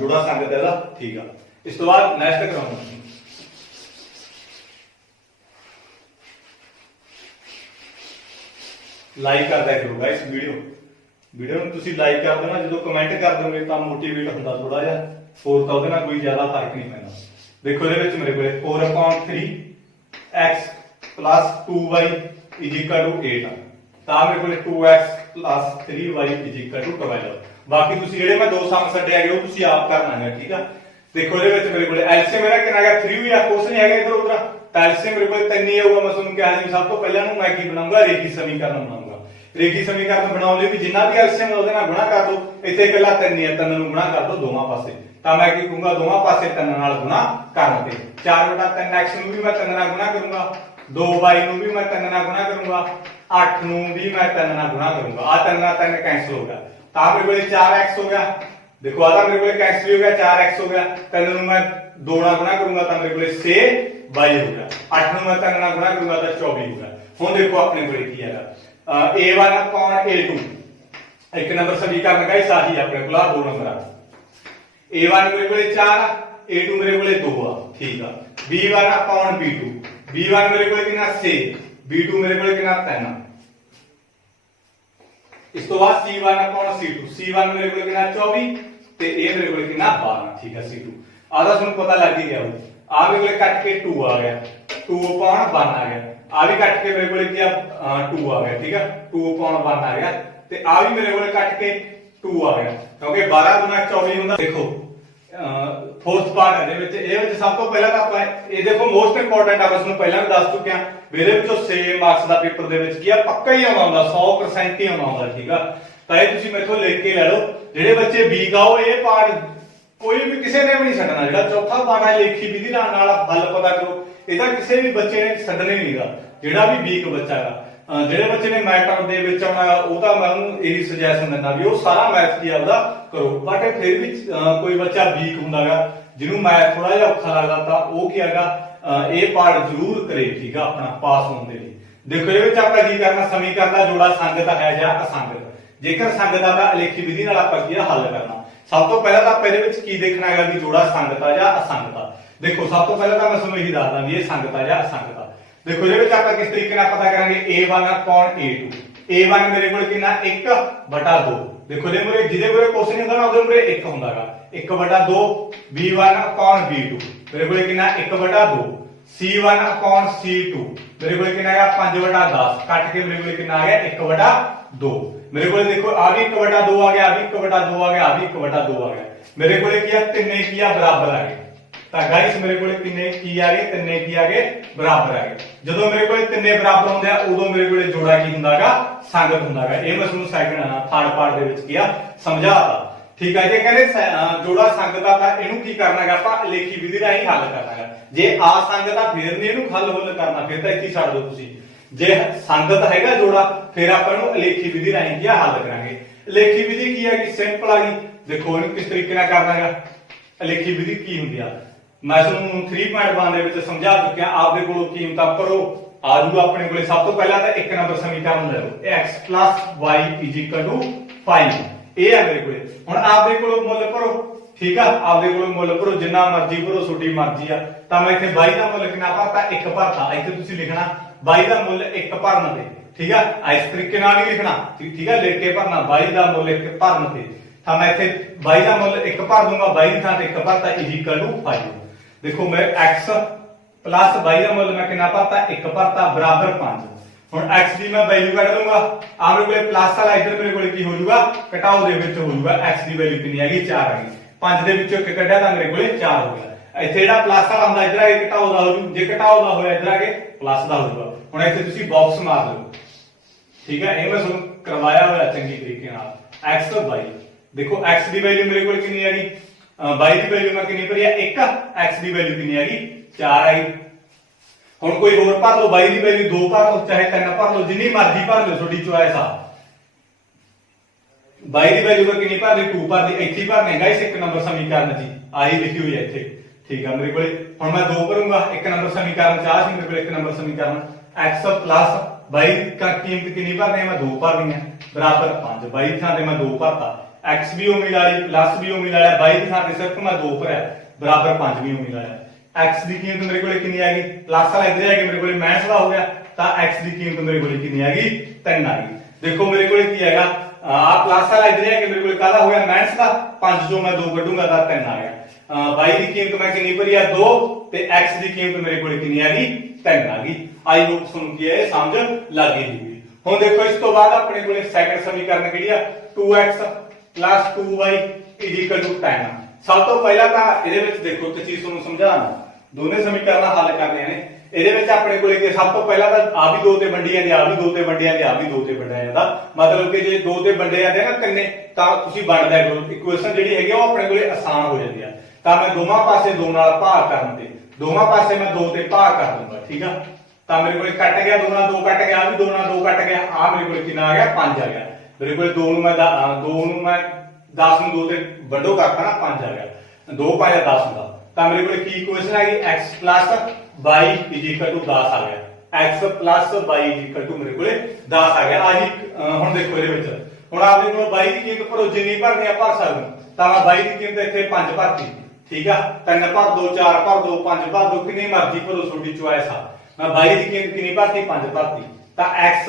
ਜੋੜਾ ਸੰਗਤ ਇਹਦਾ ਠੀਕ ਆ। ਇਸ ਤੋਂ ਬਾਅਦ ਨੈਕਸਟ ਕਰਾਉਂਗਾ, ਲਾਈਕ ਕਰਦਾ ਕਰੋ ਗਾਇਸ ਵੀਡੀਓ ਨੂੰ ਤੁਸੀਂ ਲਾਈਕ ਕਰ ਦੇਣਾ। ਜਦੋਂ ਕਮੈਂਟ ਕਰ ਦੋਗੇ ਤਾਂ ਮੋਟੀਵੇਟ ਹੁੰਦਾ ਥੋੜਾ ਜਿਹਾ, ਹੋਰ ਤਾਂ ਉਹਦੇ ਨਾਲ ਕੋਈ ਜ਼ਿਆਦਾ ਫਰਕ ਨਹੀਂ ਪੈਂਦਾ। ਦੇਖੋ ਇਹਦੇ ਵਿੱਚ ਮੇਰੇ ਕੋਲੇ 4/3x plus 2y is equal to 8 ਆ, ਤਾਂ ਮੇਰੇ ਕੋਲੇ 2x plus 3y is equal to 12। ਬਾਕੀ ਤੁਸੀਂ ਜਿਹੜੇ ਮੈਂ ਦੋ ਸਮ ਛੱਡੇ ਹੈਗੇ ਉਹ ਤੁਸੀਂ ਆਪ ਕਰਨਾ ਹੈ ਠੀਕ ਆ। ਦੇਖੋ ਇਹਦੇ ਵਿੱਚ ਮੇਰੇ ਕੋਲੇ ਐਲਸੀਐਮ ਮੇਰਾ ਕਿੰਨਾ ਹੈਗਾ 3 ਵੀ ਆ, ਕੁਛ ਨਹੀਂ ਹੈਗਾ ਇਧਰ ਉਧਰ। ਤਾਂ ਐਲਸੀਐਮ ਮੇਰੇ ਕੋਲੇ 3 ਹੀ ਆਊਗਾ। ਮੈਂ ਤੁਹਾਨੂੰ ਕਿਹਾ ਸੀ ਸਭ ਤੋਂ ਪਹਿਲਾਂ ਨੂੰ ਮੈਂ ਕੀ ਬਣਾਉਂਗਾ, ਰੇਖੀ ਸਮੀਕਰਨ ਬਣਾਉਂਗਾ। ਰੇਖੀ ਸਮੀਕਰਨ ਬਣਾਉਣ ਲਈ ਵੀ ਜਿੰਨਾ ਵੀ ਐਲਸੀਐਮ ਉਹਦੇ ਨਾਲ ਗੁਣਾ ਕਰ ਦੋ। ਇੱਥੇ ਇਕੱਲਾ 3 ਹੀ ਹੈ, 3 ਨੂੰ ਗੁਣਾ ਕਰ ਦੋ ਦੋਵਾਂ ਪਾਸੇ। ਤਾਂ ਮੈਂ ਕੀ ਕਹੂੰਗਾ, ਦੋਵਾਂ ਪਾਸੇ 3 ਨਾਲ ਗੁਣਾ ਕਰਨ ਤੇ 4/3x ਨੂੰ ਵੀ ਮੈਂ 3 ਨਾਲ ਗੁਣਾ ਕਰੂੰਗਾ, 2y ਨੂੰ ਵੀ ਮੈਂ 3 ਨਾਲ ਗੁਣਾ ਕਰੂੰਗਾ, 8 ਨੂੰ ਵੀ ਮੈਂ 3 ਨਾਲ ਗੁਣਾ ਕਰੂੰਗਾ। ਆ 3 ਨਾਲ 3 कैंसिल हो गया, ਤਾਂ ਮੇਰੇ ਕੋਲੇ 4x ਹੋ ਗਿਆ। देखो आधा मेरे को कैंसिल हो गया, 4x हो गया। 3 ਨੂੰ मैं 2 ਨਾਲ ਗੁਣਾ ਕਰੂੰਗਾ ਤਾਂ ਮੇਰੇ ਕੋਲੇ 6y ਹੋ ਗਿਆ। 8 ਨੂੰ मैं 3 ਨਾਲ ਗੁਣਾ ਕਰੂੰਗਾ ਤਾਂ 24 ਹੋ ਗਿਆ। ਹੁਣ ਦੇਖੋ ਆਪਣੇ ਕੋਲੇ ਕੀ ਹੈਗਾ, a1 अपॉन a2 ਇੱਕ ਨੰਬਰ ਸਮੀਕਰਨ ਦਾ ਹੀ ਸਾਹੀ ਆਪਣੇ ਕੋਲ ਆ, ਦੋ ਨੰਬਰ ਆ। a1 ਮੇਰੇ ਕੋਲੇ 4 ਆ, a2 ਮੇਰੇ ਕੋਲੇ 2 ਆ ਠੀਕ ਆ। b1 अपॉन b2, b1 ਮੇਰੇ ਕੋਲੇ ਕਿੰਨਾ 6, b2 ਮੇਰੇ ਕੋਲੇ ਕਿੰਨਾ 3। ਇਸ ਤੋਂ ਬਾਅਦ c1 अपॉन c2, c1 ਮੇਰੇ ਕੋਲੇ ਕਿੰਨਾ 24 ਤੇ ਇਹ ਮੇਰੇ ਕੋਲੇ ਕਿੰਨਾ 12 ਠੀਕ ਆ। c2 ਆਦਾ ਤੁਹਾਨੂੰ ਪਤਾ ਲੱਗ ਹੀ ਗਿਆ ਉਹ। ਆ ਮੇਰੇ ਕੋਲੇ ਕੱਟ ਕੇ 2 ਆ ਗਿਆ, 2 upon 1 ਆ ਗਿਆ। ਆ ਵੀ ਕੱਟ ਕੇ ਮੇਰੇ ਕੋਲੇ ਕੀ ਆ 2 ਆ ਗਿਆ ਠੀਕ ਆ, 2 upon 1 ਆ ਗਿਆ। ਤੇ ਆ ਵੀ ਮੇਰੇ ਕੋਲੇ ਕੱਟ ਕੇ 2 ਆ ਗਿਆ ਕਿਉਂਕਿ 12 ਗੁਣਾ 24 ਹੁੰਦਾ। ਦੇਖੋ ਫੋਰਥ ਪਾਰਟ ਇਹਦੇ ਵਿੱਚ, ਇਹ ਵਿੱਚ ਸਭ ਤੋਂ ਪਹਿਲਾਂ ਤਾਂ ਆਪਾਂ ਇਹ ਦੇਖੋ ਮੋਸਟ ਇੰਪੋਰਟੈਂਟ ਆ, ਬਸ ਨੂੰ ਪਹਿਲਾਂ ਵੀ ਦੱਸ ਚੁੱਕਿਆ ਮੇਰੇ ਵਿੱਚੋਂ 6 ਮਾਰਕਸ ਦਾ ਪੇਪਰ ਦੇ ਵਿੱਚ ਕੀ ਆ ਪੱਕਾ ਹੀ ਆਉਂਦਾ ਹੁੰਦਾ, 100% ਹੀ ਆਉਂਦਾ ਠੀਕ ਆ। ਤਾਂ ਇਹ ਤੁਸੀਂ ਮੈਥੋਂ ਲਿਖ ਕੇ ਲੈ ਲਓ। ਜਿਹੜੇ ਬੱਚੇ ਵੀਕ ਆ ਉਹ ਇਹ ਪਾਰਟ ਕੋਈ ਵੀ ਕਿਸੇ ਨੇ ਵੀ ਨਹੀਂ ਛੱਡਣਾ। ਜਿਹੜਾ ਚੌਥਾ ਪਾਰਟ ਹੈ ਲੇਖੀ ਵਿਧੀ ਨਾਲ ਹੱਲ ਪਤਾ ਕਰੋ, ਇਹਦਾ ਕਿਸੇ ਵੀ ਬੱਚੇ ਨੇ ਛੱਡਣਾ ਹੀ ਨਹੀਂਗਾ, ਜਿਹੜਾ ਵੀ ਵੀਕ ਬੱਚਾ ਹੈਗਾ। ਜਿਹੜੇ ਬੱਚੇ ਨੇ ਮੈਥ ਦੇ ਵਿੱਚ ਆਉਣਾ ਉਹ ਤਾਂ ਮੈਂ ਉਹਨੂੰ ਇਹੀ ਸੁਜੈਸ਼ਨ ਦਿੰਦਾ ਵੀ ਉਹ ਸਾਰਾ ਮੈਥ ਕੀ ਆਪਦਾ ਕਰੋ। ਬਟ ਫਿਰ ਵੀ ਕੋਈ ਬੱਚਾ ਵੀਕ ਹੁੰਦਾਗਾ ਜਿਹਨੂੰ ਮੈਥ ਥੋੜਾ ਜਿਹਾ ਔਖਾ ਲੱਗਦਾ ਤਾਂ ਉਹ ਕੀ ਹੈਗਾ ਇਹ ਪਾਰਟ ਜ਼ਰੂਰ ਕਰੇ ਠੀਕ ਆ ਆਪਣਾ ਪਾਸ ਹੋਣ ਦੇ ਲਈ। ਦੇਖੋ ਇਹ ਵਿੱਚ ਆਪਾਂ ਕੀ ਕਰਨਾ, ਸਮੀਕਰਨ ਦਾ ਜੋੜਾ ਸੰਗਤ ਹੈ ਜਾਂ ਅਸੰਗਤ। ਜੇਕਰ ਸੰਗਤ ਆ ਤਾਂ ਅਲੇਖੀ ਵਿਧੀ ਨਾਲ ਆਪਾਂ ਕੀ ਹੱਲ ਕਰਨਾ। ਸਭ ਤੋਂ ਪਹਿਲਾਂ ਤਾਂ ਆਪਾਂ ਇਹਦੇ ਵਿੱਚ ਕੀ ਦੇਖਣਾ ਹੈਗਾ ਵੀ ਜੋੜਾ ਸੰਗਤ ਆ ਜਾਂ ਅਸੰਗਤ ਆ। ਦੇਖੋ ਸਭ ਤੋਂ ਪਹਿਲਾਂ ਤਾਂ ਮੈਂ ਤੁਹਾਨੂੰ ਇਹੀ ਦੱਸਦਾ ਵੀ ਇਹ ਸੰਗਤ ਆ ਜਾਂ ਅਸੰਗਤ ਆ। ਦੇਖੋ ਇਹਦੇ ਵਿੱਚ ਆਪਾਂ ਕਿਸ ਤਰੀਕੇ ਨਾਲ ਪਤਾ ਕਰਾਂਗੇ, a1 अपॉन a2, a1 ਮੇਰੇ ਕੋਲ ਕਿੰਨਾ 1/2 देखो ਇਹਦੇ ਮੂਰੇ ਜਿਹਦੇ ਮੂਰੇ ਕੁਛ ਨਹੀਂ ਹੁੰਦਾ ਨਾ ਉਹਦੇ ਮੂਰੇ 1 ਹੁੰਦਾਗਾ 1/2 b1 upon b2 ਮੇਰੇ ਕੋਲੇ ਕਿੰਨਾ 1/2 c1 upon c2 ਮੇਰੇ ਕੋਲੇ ਕਿੰਨਾ ਹੈਗਾ 5/10 ਕੱਟ ਕੇ ਮੇਰੇ ਕੋਲੇ ਕਿੰਨਾ ਆ ਗਿਆ 1/2 ਮੇਰੇ ਕੋਲੇ ਦੇਖੋ ਆ ਵੀ 1/2 ਆ ਗਿਆ ਆ ਵੀ 1/2 ਆ ਗਿਆ ਆ ਵੀ 1/2 ਆ ਗਿਆ ਮੇਰੇ ਕੋਲੇ ਕੀ ਆ ਤਿੰਨੇ ਕੀ ਆ ਬਰਾबर ਆ ਗਏ ਤਾਂ ਗਾਇਸ ਮੇਰੇ ਕੋਲੇ ਕਿੰਨੇ ਕੀ ਆ ਗਏ ਤਿੰਨੇ ਕੀ ਆ ਗਏ ਬਰਾबर ਆ ਗਏ ਜਦੋਂ ਮੇਰੇ ਕੋਲੇ ਤਿੰਨੇ ਬਰਾबर ਹੁੰਦੇ ਆ ਉਦੋਂ ਮੇਰੇ ਕੋਲੇ ਜੋੜਾ ਕੀ ਹੁੰਦਾਗਾ ਸੰਗਤ ਹੁੰਦਾਗਾ ਇਹ ਮੈਂ ਤੁਹਾਨੂੰ ਸੈਕਿੰਡ ਥਰਡ ਪਾਰਟ ਦੇ ਵਿੱਚ ਕੀਆ ਸਮਝਾਤਾ ਠੀਕ ਹੈ ਜੇ ਕਹਿੰਦੇ ਜੋੜਾ ਸੰਗਤ ਆ ਤਾਂ ਇਹਨੂੰ ਕੀ ਕਰਨਾ ਹੈਗਾ ਆਪਾਂ ਲੇਖੀ ਵਿਧੀ ਰਾਹੀਂ ਹੱਲ ਕਰਨਾ ਹੈਗਾ ਜੇ ਆ ਸੰਗਤ ਆ ਫਿਰ ਨਹੀਂ ਇਹਨੂੰ ਹੱਲ ਕਰਨਾ ਫਿਰ ਤਾਂ ਇੱਥੇ ਛੱਡ ਦਿਓ ਤੁਸੀਂ ਜੇ ਸੰਗਤ ਹੈਗਾ ਜੋੜਾ ਫਿਰ ਆਪਾਂ ਇਹਨੂੰ ਲੇਖੀ ਵਿਧੀ ਰਾਹੀਂ ਕੀ ਹੱਲ ਕਰਾਂਗੇ ਲੇਖੀ ਵਿਧੀ ਕੀ ਹੈ ਕਿ ਸਿੰਪਲ ਆ ਗਈ ਦੇਖੋ ਇਹਨੂੰ ਕਿਸ ਤਰੀਕੇ ਨਾਲ ਕਰਨਾ ਹੈਗਾ ਲੇਖੀ ਵਿਧੀ ਕੀ ਹੁੰਦੀ ਆ ਮੈਂ ਤੁਹਾਨੂੰ 3.1 ਦੇ ਵਿੱਚ ਸਮਝਾ ਚੁੱਕਿਆ ਆਪਦੇ ਕੋਲੋਂ ਕੀਮਤਾਂ ਭਰੋ ਆ ਜੂਗਾ ਆਪਣੇ ਕੋਲੇ ਸਭ ਤੋਂ ਪਹਿਲਾਂ ਤਾਂ ਇੱਕ ਨੰਬਰ ਸਮੀਕਰਨ ਲੈ ਲਓ x y 5 ਇਹ ਆ ਮੇਰੇ ਕੋਲੇ ਹੁਣ ਆਪਦੇ ਕੋਲੋਂ ਮੁੱਲ ਭਰੋ ਠੀਕ ਆ ਆਪਦੇ ਕੋਲੋਂ ਮੁੱਲ ਭਰੋ ਜਿੰਨਾ ਮਰਜ਼ੀ ਭਰੋ ਤੁਹਾਡੀ ਮਰਜ਼ੀ ਆ ਤਾਂ ਮੈਂ ਇੱਥੇ y ਦਾ ਮੁੱਲ ਕਿੰਨਾ ਭਰਤਾ 1 ਭਰਤਾ ਇੱਥੇ ਤੁਸੀਂ ਲਿਖਣਾ y ਦਾ ਮੁੱਲ 1 ਭਰਨ ਤੇ ਠੀਕ ਆ ਇਸ ਤਰੀਕੇ ਨਾਲ ਨਹੀਂ ਲਿਖਣਾ ਠੀਕ ਆ ਲਿਖ ਕੇ ਭਰਨਾ y ਦਾ ਮੁੱਲ 1 ਭਰਨ ਤੇ ਤਾਂ ਮੈਂ ਇੱਥੇ y ਦਾ ਮੁੱਲ 1 ਭਰ ਦੂੰਗਾ y ਦੀ ਥਾਂ ਤੇ 1 ਭਰਤਾ 5 देखो मैं x प्लस y का मूल्य मैं कितना भरता 1 भरता बराबर 5 हुण x की मैं वैल्यू कढ लूंगा आ मेरे कोले प्लस वाला इधर मेरे कोले की हो जाऊगा घटाओ दे विच हो जाऊगा x की वैल्यू कितनी आएगी 4 आएगी 5 दे विचों 1 कढिया तां मेरे कोले 4 हो गया इत्थे जेड़ा प्लस वाला हुंदा इधर आके घटाओ दा हो जू जे घटाओ दा होया इधर आके प्लस दा हो जाऊगा हुण इत्थे तुसीं बॉक्स मार लो ठीक है ये मैं तुहानूं करवाया होया चंगी तरीके नाल x y देखो x की वैल्यू मेरे कोले कितनी आएगी y की वैल्यू मैं कितनी भरी है 1 x की वैल्यू कितनी आएगी 4 आई हुण कोई होर भर लो y की वैल्यू 2 भर लो चाहे 3 भर लो जिन्नी मर्जी भर लो थोड़ी चॉइस आ y की वैल्यू मैं कितनी भर दी 2 भर दी इत्थे भरने गाइस एक नंबर समीकरण जी आई लिखी हुई है इत्थे ठीक है मेरे कोले हुण मैं 2 भरूंगा एक नंबर समीकरण चाह सी मेरे कोले एक नंबर समीकरण x प्लस y का कीमत कितनी भरनी है मैं 2 भर दी है बराबर 5 y की थां ते मैं 2 भरता x भी उम्मीद आई प्लस भी उम्मीद आया y की थां ते सिर्फ मैं 2 भरया बराबर 5 भी उम्मीद आया x की कीमत मेरे कोले कितनी आएगी प्लस वाला इधर आएगी मेरे कोले माइनस वाला हो गया तां x की कीमत मेरे कोले कितनी आएगी 3 आएगी देखो मेरे कोले की आएगा आ प्लस वाला इधर आके मेरे कोले काला हो गया माइनस का 5 जो मैं 2 कढूंगा तां 3 आ गया y की कीमत मैं कितनी भरी है 2 ते x की कीमत मेरे कोले कितनी आ गई 3 आ गई आई होप सुन के ये समझ लग गई होगी हुण देखो इस तो बाद अपने कोले सेकंड समीकरण किहड़ी आ 2x plus 2y equal to 10 सब तो पहला ਤਾਂ ਇਹਦੇ ਵਿੱਚ ਦੇਖੋ ਇੱਕ ਚੀਜ਼ ਤੁਹਾਨੂੰ ਸਮਝਾਣਾ ਦੋਨੇ ਸਮੀਕਰਨ ਹੱਲ ਕਰਨੇ ਨੇ ਇਹਦੇ ਵਿੱਚ ਆਪਣੇ ਕੋਲੇ ਕਿ ਸਭ ਤੋਂ ਪਹਿਲਾਂ ਤਾਂ ਆ ਵੀ 2 ਤੇ ਵੰਡੀਆਂ ਦੇ ਆ ਵੀ 2 ਤੇ ਵੰਡੀਆਂ ਦੇ ਆ ਵੀ 2 ਤੇ ਵੰਡਿਆ ਜਾਂਦਾ ਮਤਲਬ ਕਿ ਜੇ 2 ਤੇ ਵੰਡੇ ਜਾਂਦੇ ਨਾ ਤਿੰਨੇ ਤਾਂ ਤੁਸੀਂ ਵੰਡਦਿਆ ਕਰੋ ਇਕੁਏਸ਼ਨ ਜਿਹੜੀ ਹੈਗੀ ਉਹ ਆਪਣੇ ਕੋਲੇ ਆਸਾਨ ਹੋ ਜਾਂਦੀ ਆ ਤਾਂ ਮੈਂ ਦੋਵਾਂ ਪਾਸੇ 2 ਨਾਲ ਭਾਗ ਕਰਨ ਤੇ ਦੋਵਾਂ ਪਾਸੇ ਮੈਂ 2 ਤੇ ਭਾਗ ਕਰ ਦੂੰਗਾ ਠੀਕ ਆ ਤਾਂ ਮੇਰੇ ਕੋਲੇ ਕੱਟ ਗਿਆ 2 ਨਾਲ 2 ਕੱਟ ਗਿਆ ਆ ਵੀ 2 ਨਾਲ 2 ਕੱਟ ਗਿਆ ਆ ਮੇਰੇ ਕੋਲੇ ਕਿੰਨਾ ਆ ਗਿਆ 5 ਆ ਗਿਆ मेरे को 2 ਨੂੰ ਮੈਂ 10 ਨੂੰ 2 ਤੇ ਵੱਡੋ ਕਰਤਾ ਨਾ 5 ਆ ਗਿਆ 2 5 10 ਹੁੰਦਾ ਤਾਂ ਮੇਰੇ ਕੋਲ ਕੀ ਇਕੁਏਸ਼ਨ ਆ ਗਈ x y 10 ਆ ਗਿਆ x y ਮੇਰੇ ਕੋਲੇ 10 ਆ ਗਿਆ ਆ ਜੀ ਹੁਣ ਦੇਖੋ ਇਹਦੇ ਵਿੱਚ ਹੁਣ ਆਪਦੇ ਕੋਲ y ਦੀ ਕੀਮਤ ਭਰੋ ਜਿੰਨੀ ਭਰਨੀ ਆ ਭਰ ਸਕਦੇ ਤਾਂ ਮੈਂ y ਦੀ ਕੀਮਤ ਇੱਥੇ 5 ਭਰਤੀ ਠੀਕ ਆ 3 ਭਰ ਦੋ 4 ਭਰ ਦੋ 5 ਭਰ ਦੋ ਕਿੰਨੀ ਮਰਜ਼ੀ ਭਰੋ ਤੁਹਾਡੀ ਚੁਆਇਸ ਆ ਮੈਂ y ਦੀ ਕੀਮਤ ਕਿੰਨੀ ਭਰਤੀ 5 ਭਰਤੀ ਤਾਂ x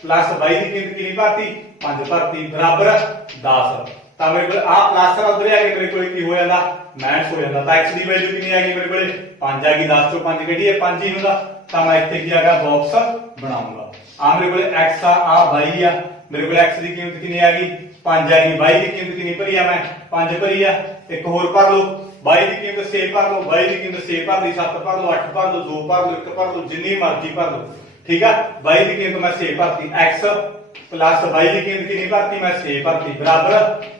प्लस y की कीमत कितनी भरती 5 भरती बराबर 10 ਤਾਂ ਮੇਰੇ ਕੋਲ ਆ ਪਲੱਸ ਨਾਲ ਉਧਰ ਆ ਕੇ ਮੇਰੇ ਕੋਲ ਕੀ ਹੋ ਜਾਂਦਾ ਮਾਈਨਸ ਹੋ ਜਾਂਦਾ ਤਾਂ x ਦੀ ਵੈਲਿਊ ਕਿੰਨੀ ਆ ਗਈ ਮੇਰੇ ਕੋਲੇ 5 ਆ ਗਈ 10 ਚੋਂ 5 ਕੱਢੀ ਹੈ 5 ਹੀ ਹੁੰਦਾ ਤਾਂ ਮੈਂ ਇੱਥੇ ਕੀ ਆਗਾ ਬਾਕਸ ਬਣਾਉਂਗਾ ਆ ਮੇਰੇ ਕੋਲੇ x ਆ y ਆ ਮੇਰੇ ਕੋਲ x ਦੀ ਕੀਮਤ ਕਿੰਨੀ ਆ ਗਈ 5 ਆ ਗਈ y ਦੀ ਕੀਮਤ ਕਿੰਨੀ ਭਰੀ ਆ ਮੈਂ 5 ਭਰੀ ਆ ਇੱਕ ਹੋਰ ਭਰ ਲਓ y ਦੀ ਕੀਮਤ 6 ਭਰ ਲਓ y ਦੀ ਕੀਮਤ 6 ਭਰ ਲਈ 7 ਭਰ ਲਓ 8 ਭਰ ਲਓ 2 ਭਰ ਲਓ 1 ਭਰ ਲਓ ਜਿੰਨੀ ਮਰਜ਼ੀ ਭਰ ਲਓ ठीक है y की कीमत मैं 6 भरती x प्लस y की कीमत कितनी भरती मैं 6 भरती बराबर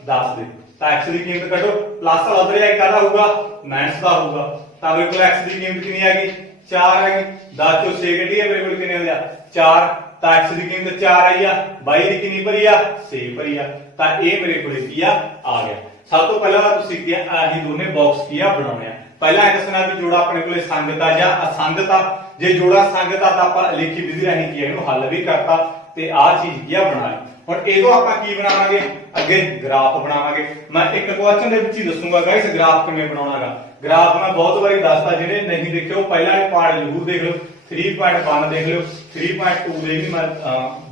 10 दे तो x की कीमत कटो प्लस वाला उधर है कादा होगा माइनस का होगा तो मेरे को x की कीमत कितनी आ गई 4 आ गई 10 चों 6 कटी है मेरे को कितने हो गया 4 तो x की कीमत 4 आई आ y की कितनी भरी आ 6 भरी आ तो ये मेरे को आ गया सब तो पहला तुसीं की आही दोने बॉक्स की बनाने पहला दसना भी जोड़ा अपने को संगत आ या असंगत आ जे जोड़ा संगत आ तो आप लिखी विधि राही की हल भी करता ते आ चीज की बनाई हुण इहदों आपां की बनावांगे अगे ग्राफ बनावांगे मैं एक क्वेश्चन दे विच ही दसूंगा गाइस ग्राफ किवें बनाउणागा ग्राफ मैं बहुत बारी दसदा जिहड़े नहीं देखे वो पहला पार्ट जरूर देख लो 3.1 देख लो 3.2 दे भी मैं